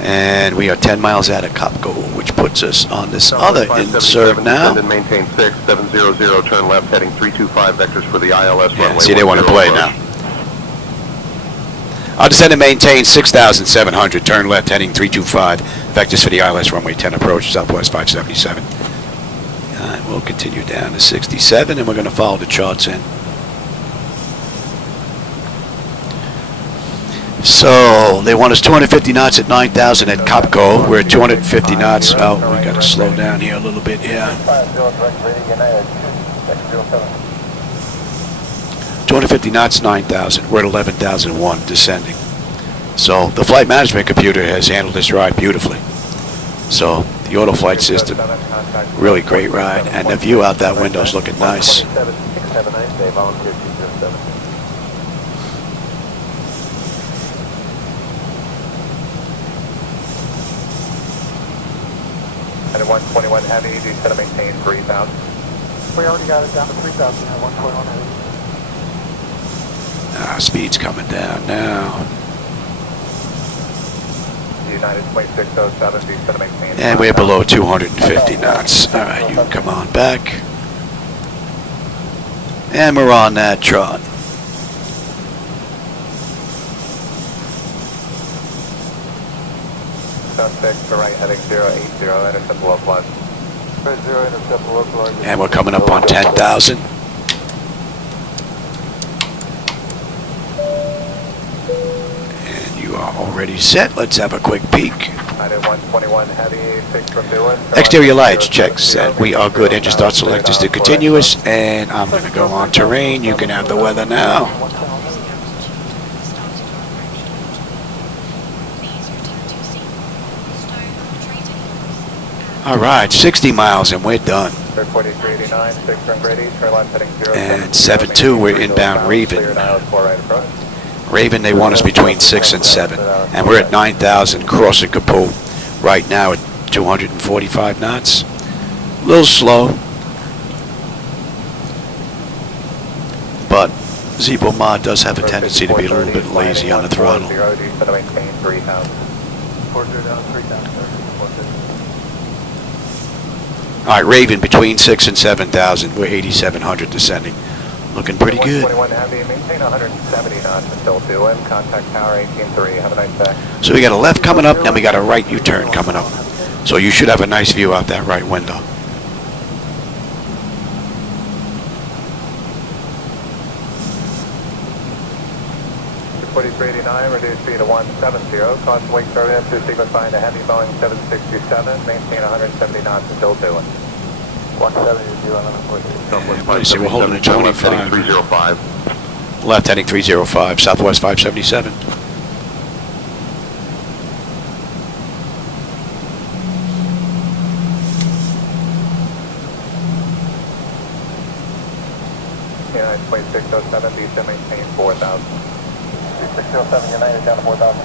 and we are 10 miles out of Copco, which puts us on this other insert now. Maintain 6700, turn left, heading 325 vectors for the ILS runway. See, they want to play now. I'll descend and maintain 6,700, turn left, heading 325 vectors for the ILS runway 10 approach, Southwest 577. We'll continue down to 67, and we're going to follow the charts in. So they want us 250 knots at 9,000 at Copco. We're at 250 knots. Oh, we got to slow down here a little bit. Yeah. 250 knots, 9,000. We're at 11,001 descending. So the flight management computer has handled this ride beautifully. So the auto flight system, really great ride, and the view out that window is looking nice. At 121 heavy, he's going to maintain 3,000. We already got it down to 3,000 at 121 heavy. Speed's coming down now. United 2607, he's going to maintain. And we're below 250 knots. All right, you can come on back. And we're on that trot. Suspect to right, heading 080, intercept below plus. 0, intercept below plus. And we're coming up on 10,000. Already set. Let's have a quick peek. 121 heavy, 6 from Newland. Exterior lights, check set. We are good. Engine start select is to continuous, and I'm going to go on terrain. You can have the weather now. All right, 60 miles and we're done. 4389, 6 from Brady, turn left heading 0. And 7-2, we're inbound Raven. Clear dial 4 right approach. Raven, they want us between 6 and 7. And we're at 9,000 crossing Kapoo right now at 245 knots. A little slow. But ZiboMod does have a tendency to be a little bit lazy on the throttle. All right, Raven, between 6 and 7,000. We're 8,700 descending. Looking pretty good. 21 Heavy, maintain 170 knots until 2 in. Contact tower 18-3. Have a nice day. So we got a left coming up, then we got a right U-turn coming up. So you should have a nice view out that right window. Reduce speed to 170. Caution wake turbulence, 2 sequence behind a heavy Boeing 767. Maintain 170 knots until 2 in. 170 to 2 on Let me see, we're holding at 25. 305. Left heading 305, Southwest 577. United Flight 607, descend, maintain 4,000. 607, United down to 4,000.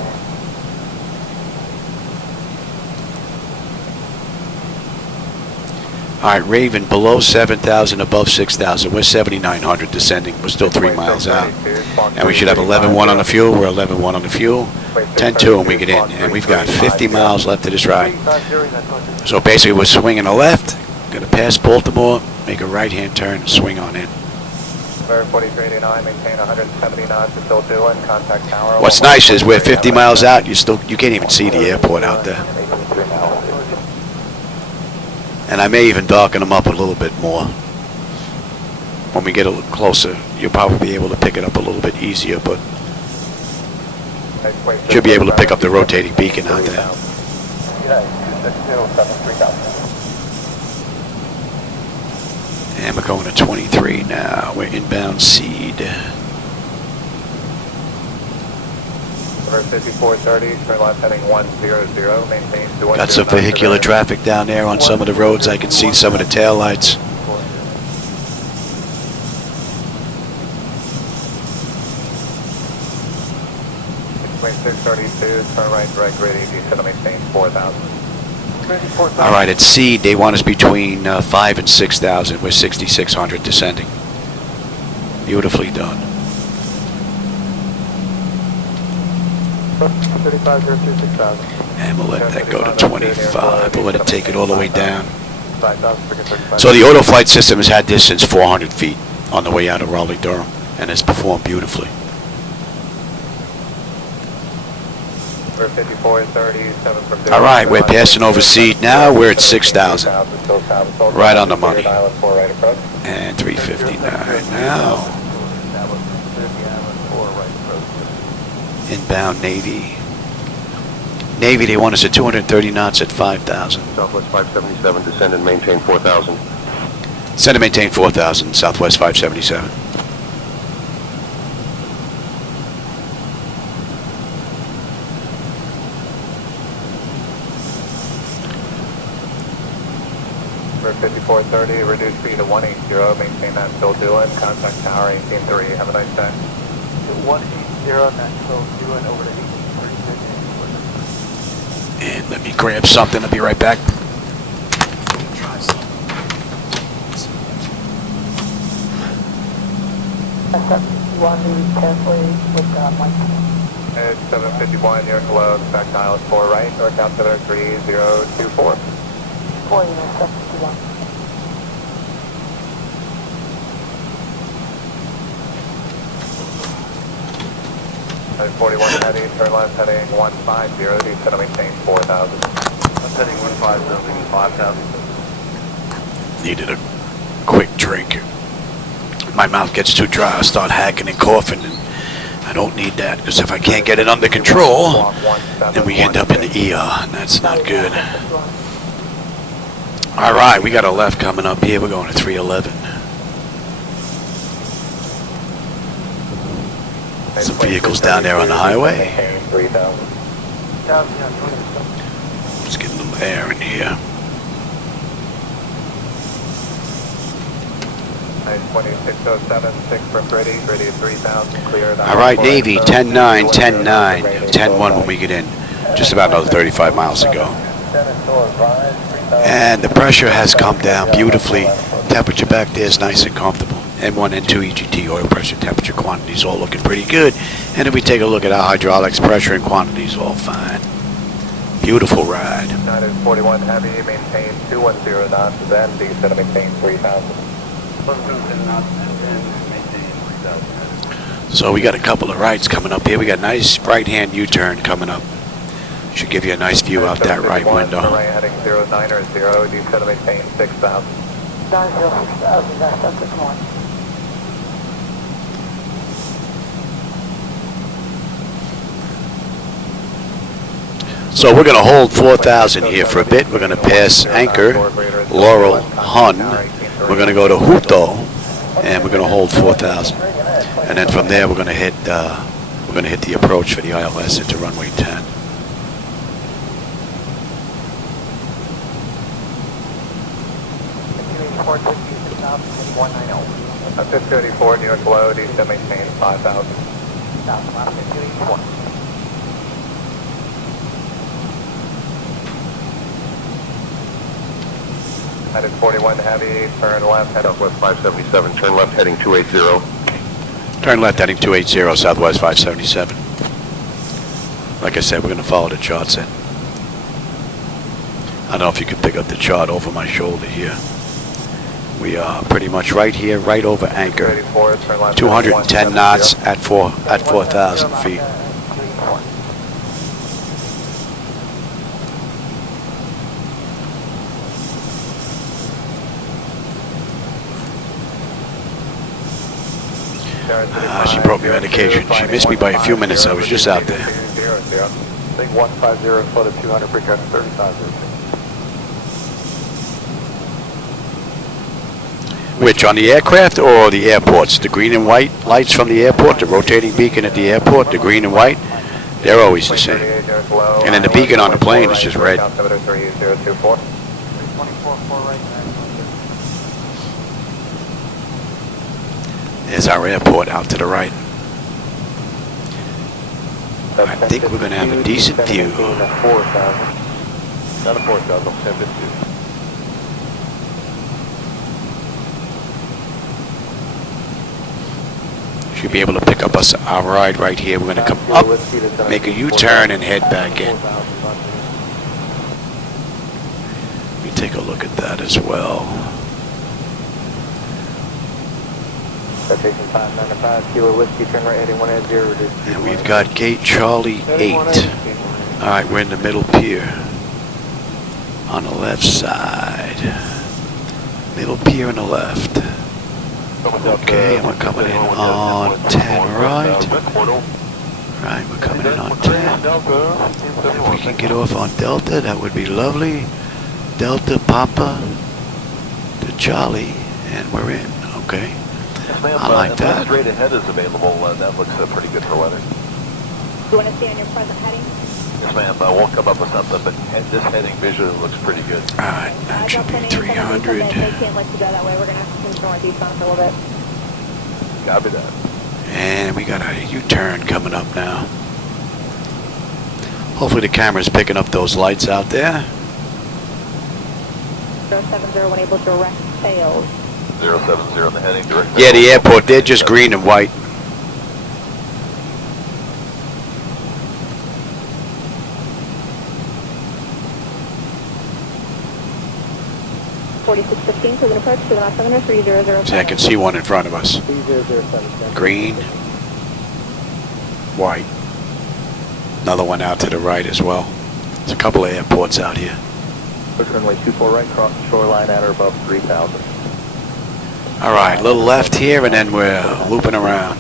All right, Raven, below 7,000, above 6,000. We're 7,900 descending. We're still 3 miles out. And we should have 11.1 on the fuel. We're 11.1 on the fuel. 10.2 when we get in. And we've got 50 miles left of this ride. So basically, we're swinging a left, going to pass Baltimore, make a right-hand turn, and swing on in. 4389, maintain 170 knots until 2 in. Contact tower. What's nice is we're 50 miles out. You can't even see the airport out there. And I may even darken them up a little bit more. When we get a little closer, you'll probably be able to pick it up a little bit easier, but should be able to pick up the rotating beacon out there. And we're going to 23 now. We're inbound seed. 5430, turn left heading 100, maintain 210. Got some vehicular traffic down there on some of the roads. I can see some of the tail lights. Between 632, turn right, direct ready, descend, maintain 4,000. All right, at seed, they want us between 5 and 6,000. We're 6,600 descending. Beautifully done. 35026000. And we'll let that go to 25. We'll let it take it all the way down. So the auto flight system has had this since 400 feet on the way out of Raleigh, Durham, and has performed beautifully. All right, we're passing over seed now. We're at 6,000. Right on the money. And 359 now. Inbound Navy. Navy, they want us at 230 knots at 5,000. Southwest 577, descend and maintain 4,000. Descend and maintain 4,000, Southwest 577. For 5430, reduce speed to 180, maintain that still doing. Contact tower 183, have a nice day. 180, that's still doing over to 83. And let me grab something. I'll be right back. It's 751, you're close. Back dial is 4 right, north altimeter 3024. 4, unit 751. 41 heading, turn left heading 150, descend and maintain 4,000. Left heading 150, 5,000. Needed a quick drink. My mouth gets too dry. I start hacking and coughing, and I don't need that, because if I can't get it under control, then we end up in the ER, and that's not good. All right, we got a left coming up here. We're going to 311. Some vehicles down there on the highway. Let's get a little air in here. 2607, 6 for Brady, Brady 3000, cleared. All right, Navy, 10-9, 10-9, 10-1 when we get in. Just about another 35 miles to go. And the pressure has come down beautifully. Temperature back there is nice and comfortable. N1, N2, EGT, oil pressure, temperature, quantities all looking pretty good. And if we take a look at our hydraulics, pressure and quantities all fine. Beautiful ride. 41 heavy, maintain 210 knots, then descend to maintain 3000. So we got a couple of rights coming up here. We got a nice right-hand U-turn coming up. Should give you a nice view out that right window. Right heading 090, descend to maintain 6000. 906,000, that's up this morning. So we're going to hold 4,000 here for a bit. We're going to pass Anchor, Laurel, Hun. We're going to go to Huto, and we're going to hold 4,000. And then from there, we're going to hit the approach for the ILS into runway 10. At 534, New York low, descend maintain 5000. Headed 41 heavy, turn left, head Southwest 577, turn left heading 280. Turn left heading 280, Southwest 577. Like I said, we're going to follow the chart set. I don't know if you can pick up the chart over my shoulder here. We are pretty much right here, right over Anchor. 210 knots at 4,000 feet. She brought me medication. She missed me by a few minutes. I was just out there. I think 150 float of 200, precaution 35. Which, on the aircraft or the airports? The green and white lights from the airport, the rotating beacon at the airport, the green and white, they're always the same. And then the beacon on the plane is just red. There's our airport out to the right. I think we're going to have a decent view. Should be able to pick up our ride right here. We're going to come up, make a U-turn, and head back in. Let me take a look at that as well. Citation 595, Kilo Whiskey, turn right heading 180, reduce. And we've got gate Charlie 8. Alright, we're in the middle pier. On the left side. Middle pier on the left. Okay, and we're coming in on 10 right. Right, we're coming in on 10. If we can get off on Delta, that would be lovely. Delta, Papa, to Charlie, and we're in. Okay. I like that. Straight ahead is available. That looks pretty good for weather. You want to stay on your present heading? Yes, ma'am. I won't come up with something, but this heading visually looks pretty good. All right, that should be 300. They can't let you go that way. We're going to have to change northeast on us a little bit. Copy that. And we got a U-turn coming up now. Hopefully the camera's picking up those lights out there. 070, able to direct sales. 070 in the heading, direct. Yeah, the airport, they're just green and white. To the approach to the 70300. See, I can see one in front of us. Green, white. Another one out to the right as well. There's a couple of airports out here. Runway 24 right, cross the shoreline at or above 3,000. All right, a little left here, and then we're looping around.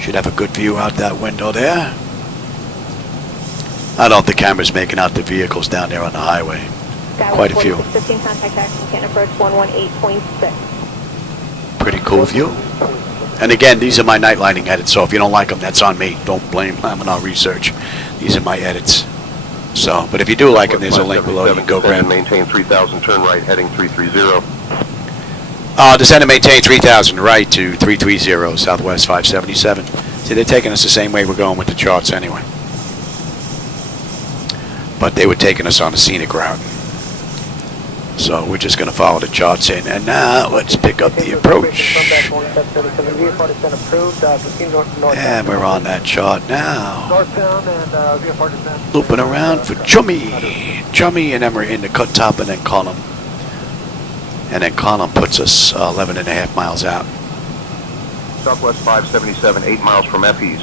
Should have a good view out that window there. I don't know if the camera's making out the vehicles down there on the highway. Quite a few. 15 contact action, can approach 118.6. Pretty cool view. And again, these are my night lighting edits, so if you don't like them, that's on me. Don't blame them on our research. These are my edits. So, but if you do like them, there's a link below. You can go grab them. Maintain 3,000, turn right, heading 330. Descend and maintain 3,000 right to 330 Southwest 577. See, they're taking us the same way we're going with the charts anyway. But they were taking us on a scenic route. So we're just going to follow the charts in. And now let's pick up the approach. And we're on that chart now. Looping around for Chummy. Chummy, and then we're in the cut top and then column. And then column puts us 11.5 miles out. Southwest 577, 8 miles from FE's.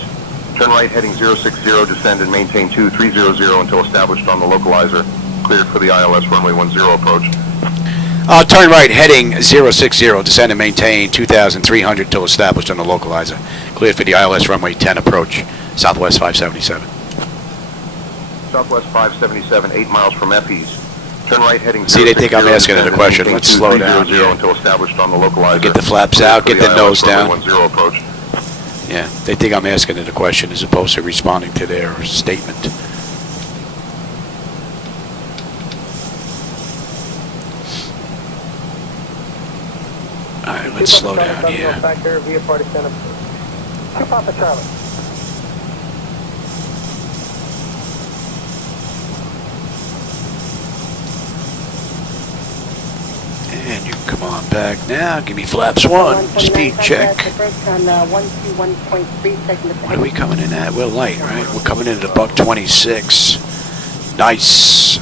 Turn right heading 060, descend and maintain 2300 until established on the localizer. Cleared for the ILS runway 10 approach. Turn right heading 060, descend and maintain 2,300 until established on the localizer. Cleared for the ILS runway 10 approach. Southwest 577. Southwest 577, 8 miles from FE's. Turn right heading. See, they think I'm asking it a question. Let's slow down here. Until established on the localizer. Get the flaps out, get the nose down. 10 approach. Yeah, they think I'm asking it a question as opposed to responding to their statement. All right, let's slow down here. And you can come on back now. Give me flaps 1. Speed check. What are we coming in at? We're light, right? We're coming in at a $126. Nice.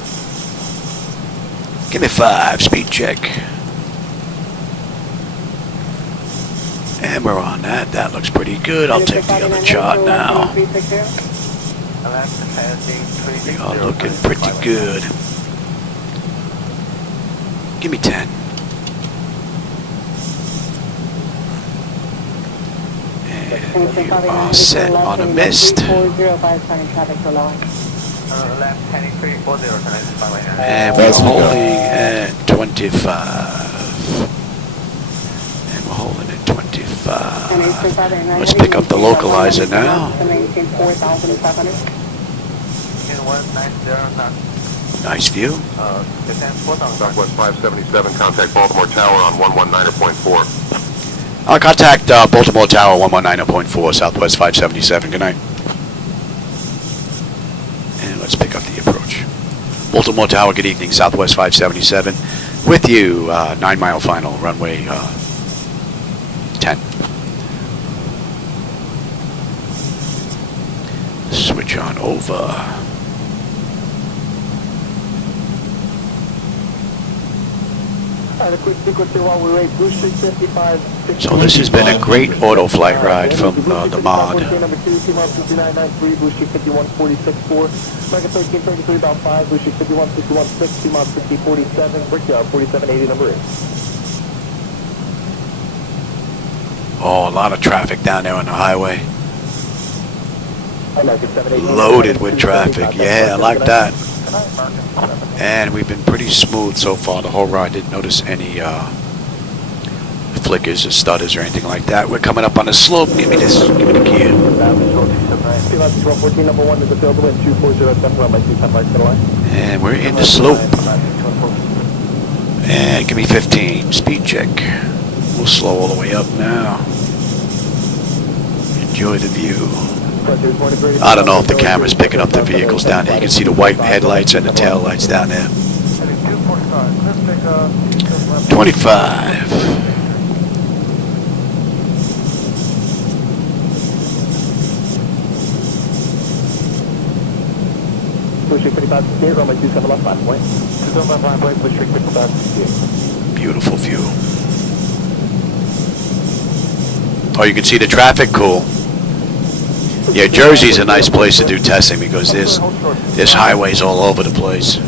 Give me 5. Speed check. And we're on that. That looks pretty good. I'll take the other chart now. We are looking pretty good. Give me 10. And you are set on a mist. And we're holding at 25. And we're holding at 25. Let's pick up the localizer now. Nice view. Southwest 577, contact Baltimore Tower on 119.4. I'll contact Baltimore Tower 119.4, Southwest 577. Good night. And let's pick up the approach. Baltimore Tower, good evening, Southwest 577. With you, 9 mile final, runway 10. Switch on over. So this has been a great auto flight ride from the mod. Oh, a lot of traffic down there on the highway. Loaded with traffic. Yeah, I like that. And we've been pretty smooth so far the whole ride. Didn't notice any flickers or stutters or anything like that. We're coming up on the slope. Give me this. Give me the gear. And we're in the slope. And give me 15. Speed check. We'll slow all the way up now. Enjoy the view. I don't know if the camera's picking up the vehicles down here. You can see the white headlights and the tail lights down there. 25. Beautiful view. Oh, you can see the traffic? Cool. Yeah, Jersey's a nice place to do testing because there's highways all over the place.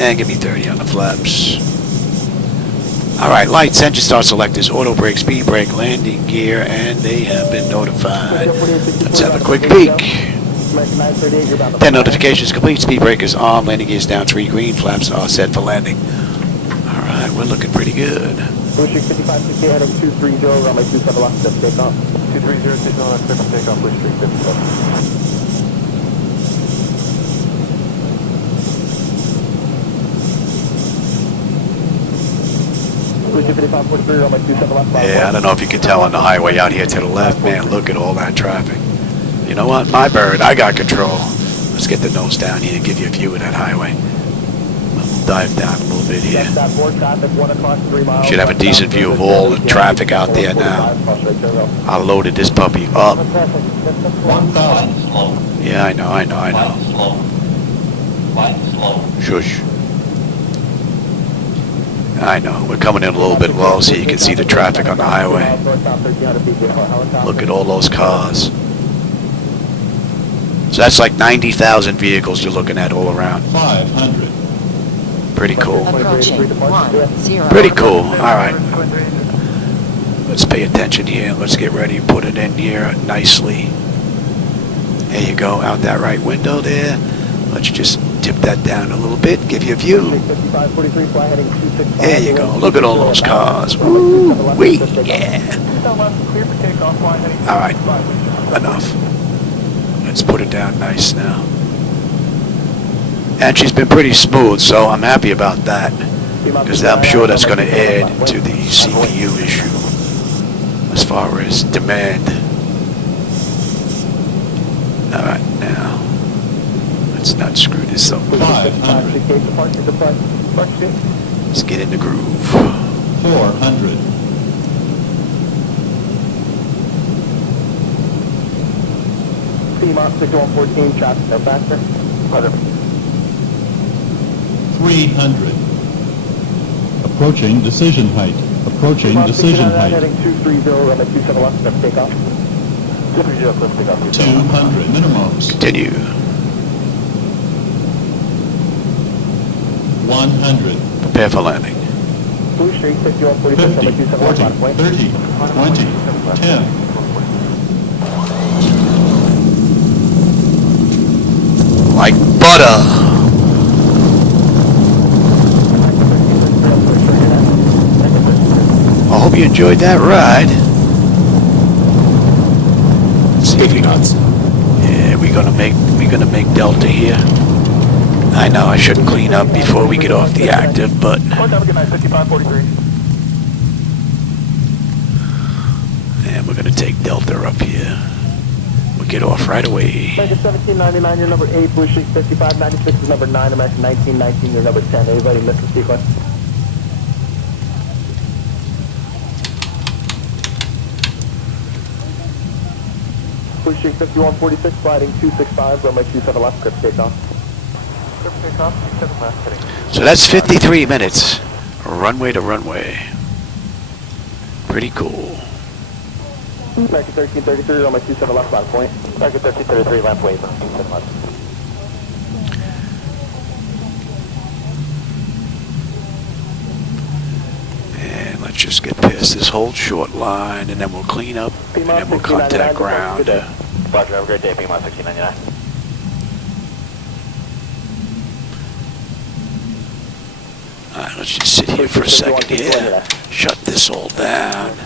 And give me 30 on the flaps. Alright, lights, engine start selectors, auto brake, speed brake, landing gear, and they have been notified. Let's have a quick peek. 10 notifications complete, speed brake is on, landing gear is down, 3 green, flaps are set for landing. Alright, we're looking pretty good. 5560 heading 230, runway 27 left, step takeoff. 230, signal left, step takeoff, Bush Street 57. Bush Yeah, I don't know if you can tell on the highway out here to the left. Man, look at all that traffic. You know what? My bird, I got control. Let's get the nose down here and give you a view of that highway. We'll dive down a little bit here. Should have a decent view of all the traffic out there now. I loaded this puppy up. 1,000 slow. Yeah, I know. Shush. I know. We're coming in a little bit low so you can see the traffic on the highway. Look at all those cars. So that's like 90,000 vehicles you're looking at all around. 500. Pretty cool. Approaching 10. Pretty cool. All right. Let's pay attention here. Let's get ready to put it in here nicely. There you go. Out that right window there. Let's just tip that down a little bit. Give you a view. There you go. Look at all those cars. Woo-wee. Yeah. All right. Enough. Let's put it down nice now. And she's been pretty smooth, so I'm happy about that, because I'm sure that's going to add to the CPU issue as far as demand. All right, now let's not screw this up. 500. Let's get in the groove. 400. 6114, traffic no faster. 300. Approaching decision height. Approaching decision height. Heading 230, runway 27 left, let's take off. 230, let's take off. 200 minimums. Continue. 100. Prepare for landing. Blue Street, 5146, 50, runway 27 40, left, 30, 20, 10. Like butter. I hope you enjoyed that ride. Safety knots. Yeah, we're gonna make Delta here. I know I shouldn't clean up before we get off the active, but and we're gonna take Delta up here. We'll get off right away. 1799, you're number 8, Blue Street 5596 is number 9, American 1919, you're number 10. Everybody miss the sequence? Blue Street 5146, sliding 265, runway 27 left, script takeoff. Script takeoff, 27 left, heading. So that's 53 minutes, runway to runway. Pretty cool. American 1333, runway 27 left, line point. American 1333, left wave, 27 left. And let's just get past this whole short line, and then we'll clean up, and then we'll contact ground. Roger, have a great day, PMOD 1699. Alright, let's just sit here for a second here. Shut this all down.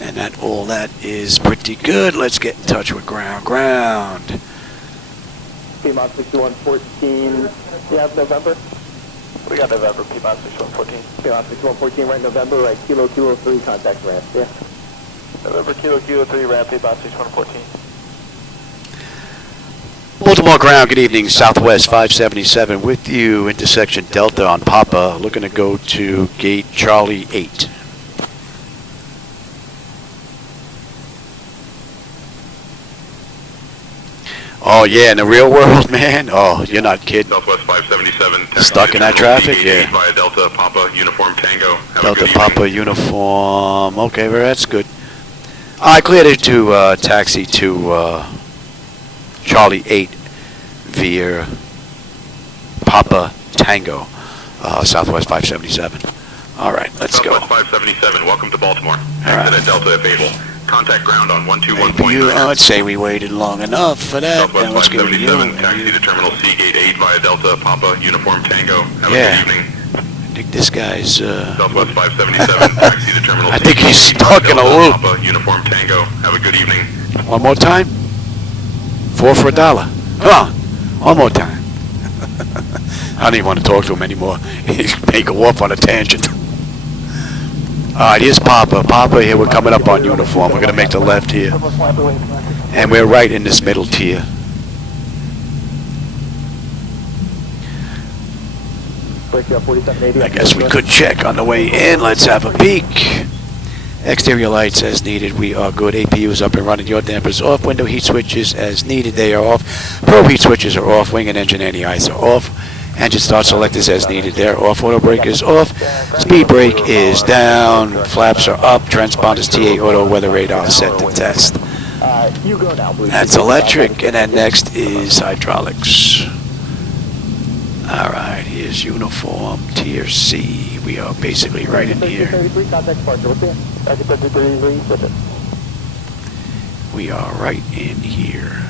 And all that is pretty good. Let's get in touch with ground. Ground. PMOD 6114, you have November? We got November, PMOD 6114. PMOD 6114, right, November, right, Kilo 3, contact ramp, yeah. November, Kilo 3, ramp, PMOD 6114. Baltimore ground, good evening. Southwest 577 with you. Intersection Delta on Papa. Looking to go to gate Charlie 8. Oh yeah, in the real world, man. Oh, you're not kidding. Southwest 577. Stuck in that traffic, yeah. Via Delta Papa Uniform Tango. Have Delta a good Papa evening. Uniform. Okay, well, that's good. I cleared it to taxi to Charlie 8 via Papa Tango, Southwest 577. All right, let's go. Southwest 577, welcome to Baltimore. All right. Exit at Delta if able. Contact ground on 121.9. I'd say we waited long enough for that. Southwest Now let's go to you. 577, taxi to Terminal C, Gate 8 via Delta Papa Uniform Tango. Have a good evening. I think this guy's... Southwest 577, taxi to Terminal I C, think Gate he's 8 stuck via in a Delta loop. Papa Uniform Tango. Have a good evening. One more time? 4 for $1. Come on. One more time. I don't even want to talk to him anymore. He may go off on a tangent. Alright, here's Papa. Papa, here we're coming up on uniform. We're going to make the left here. And we're right in this middle tier. I guess we could check on the way in. Let's have a peek. Exterior lights as needed. We are good. APU is up and running. Your dampers off. Window heat switches as needed. They are off. Probe heat switches are off. Wing and engine anti-ice are off. Engine start selectors as needed. They're off. Auto brake is off. Speed brake is down. Flaps are up. Transponders TA auto weather radar set to test. That's electric. And then next is hydraulics. Alright, here's uniform, tier C. We are basically right in here. We are right in here.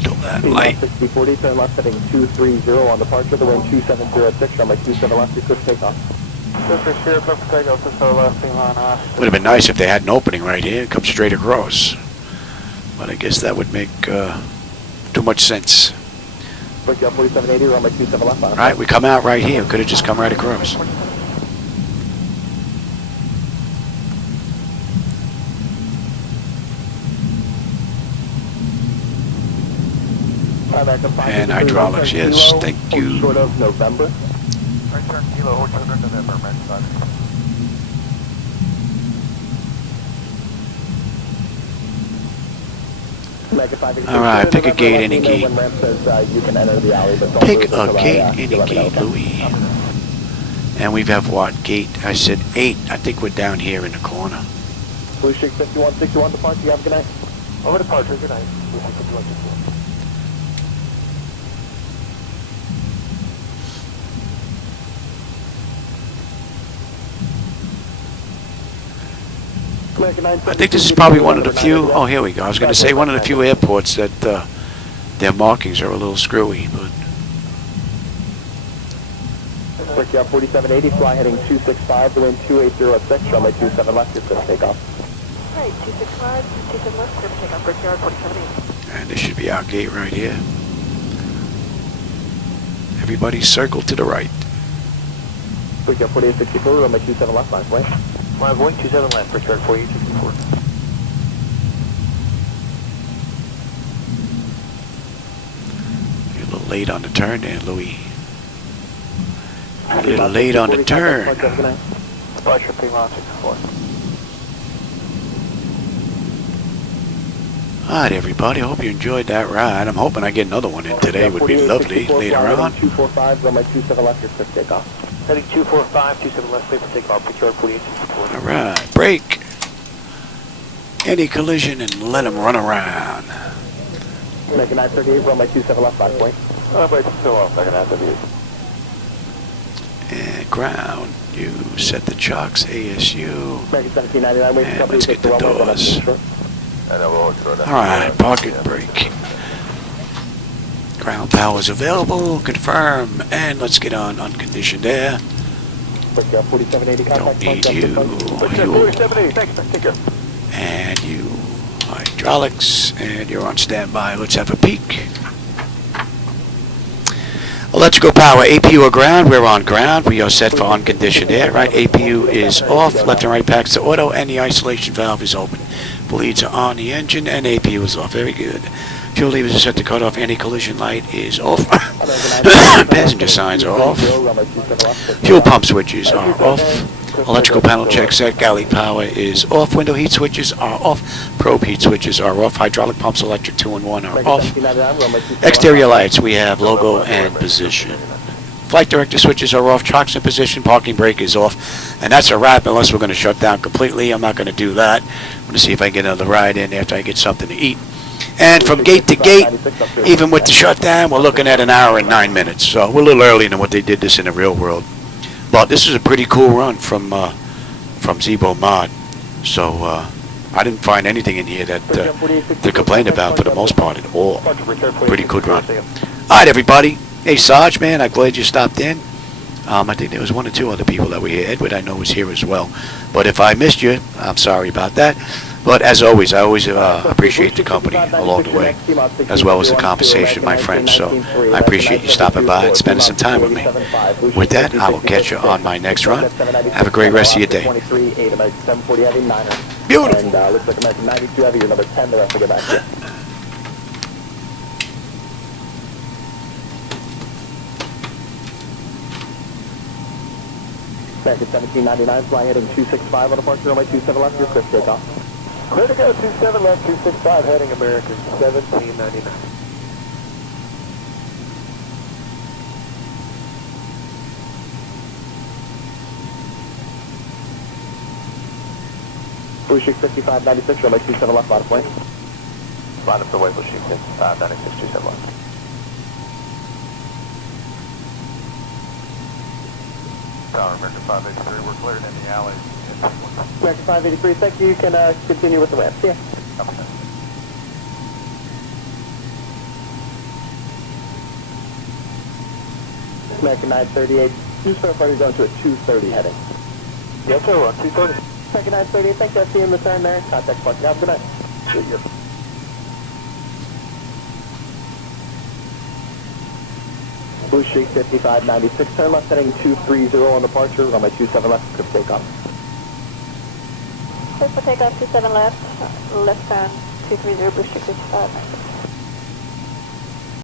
Kill that light. 6040, turn left heading 230 on departure, the wind 2706, runway 27 left, request takeoff. Would have been nice if they had an opening right here. Come straight across. But I guess that would make too much sense. Right, we come out right here. Could have just come right across. And hydraulics, yes, thank you. Short of November. Return kilo or short of November, Alright, pick a gate, any gate. Pick a gate, any gate, Louis. And we have what? Gate, I said 8. I think we're down here in the corner. Blue Streak 5161 departure, you have a good night. Over departure, good night. Blue Streak 5161. I think this is probably one of the few, oh here we go, I was going to say one of the few airports that their markings are a little screwy, but... Brickyard 4780, fly heading 265, the wind 2806, runway 27 left, your first takeoff. Right, 265, 27 left, first takeoff, Brickyard 4780. And this should be our gate right here. Everybody circle to the right. Brickyard 4864, runway 27 left, line way. Line Boeing 27 left, Brickyard 4864. You're a little late on the turn there, Louis. A little late on the turn. Departure, P-Mod 64. Alright everybody, I hope you enjoyed that ride. I'm hoping I get another one in today. Would be lovely later on. 245, runway 27 left, your first takeoff. Heading 245, 27 left, clear for takeoff, Brickyard 4864. Alright, brake. Any collision and let them run around. Make a 938, runway 27 left, 5 point. Runway 27 left, make a 938. And ground, you set the chocks, ASU. And let's get the doors. Alright, pocket brake. Ground power is available, confirm, and let's get on unconditioned air. Don't need you. And you hydraulics, and you're on standby. Let's have a peek. Electrical power, APU or ground, we're on ground. We are set for unconditioned air, right? APU is off, left and right packs to auto, and the isolation valve is open. Bleeds are on the engine, and APU is off. Very good. Fuel levers are set to cut off. Anti-collision light is off. Passenger signs are off. Fuel pump switches are off. Electrical panel check set. Galley power is off. Window heat switches are off. Probe heat switches are off. Hydraulic pumps, electric 2 and 1 are off. Exterior lights, we have logo and position. Flight director switches are off. Chocks in position. Parking brake is off. And that's a wrap unless we're going to shut down completely. I'm not going to do that. I'm going to see if I can get another ride in after I get something to eat. And from gate to gate, even with the shutdown, we're looking at an hour and 9 minutes. So we're a little earlier than what they did this in the real world. But this is a pretty cool run from ZiboMod. So I didn't find anything in here that they complained about for the most part at all. Pretty good run. All right, everybody. Hey, Sarge, man, I'm glad you stopped in. I think there was 1 or 2 other people that were here. Edward, I know, was here as well. But if I missed you, I'm sorry about that. But as always, I always appreciate the company along the way, as well as the conversation, my friends. So I appreciate you stopping by and spending some time with me. With that, I will catch you on my next run. Have a great rest of your day. Beautiful. And looks like American 92 Heavy, your number 10, the rest will get back to you. American 1799, flying heading 265 on departure, runway 27 left, your clear takeoff. Clear to go, 27 left, 265, heading American 1799. Blue Sheik 5596, runway 27 left, bottom plane. Line up the way, Blue Sheik 5596, 27 left. Tower, American 583, we're cleared in the alley. American 583, thank you. You can continue with the ramp. See ya. American 938, just verify you're going to a 230 heading. Yes, sir, we're on 230. American 938, thank you. I'll see you in return there. Contact point. Have a good night. See you. Blue Sheik 5596, turn left heading 230 on departure, runway 27 left, script takeoff. Clear for takeoff 27 left, left turn 230, Blue Sheik 5596.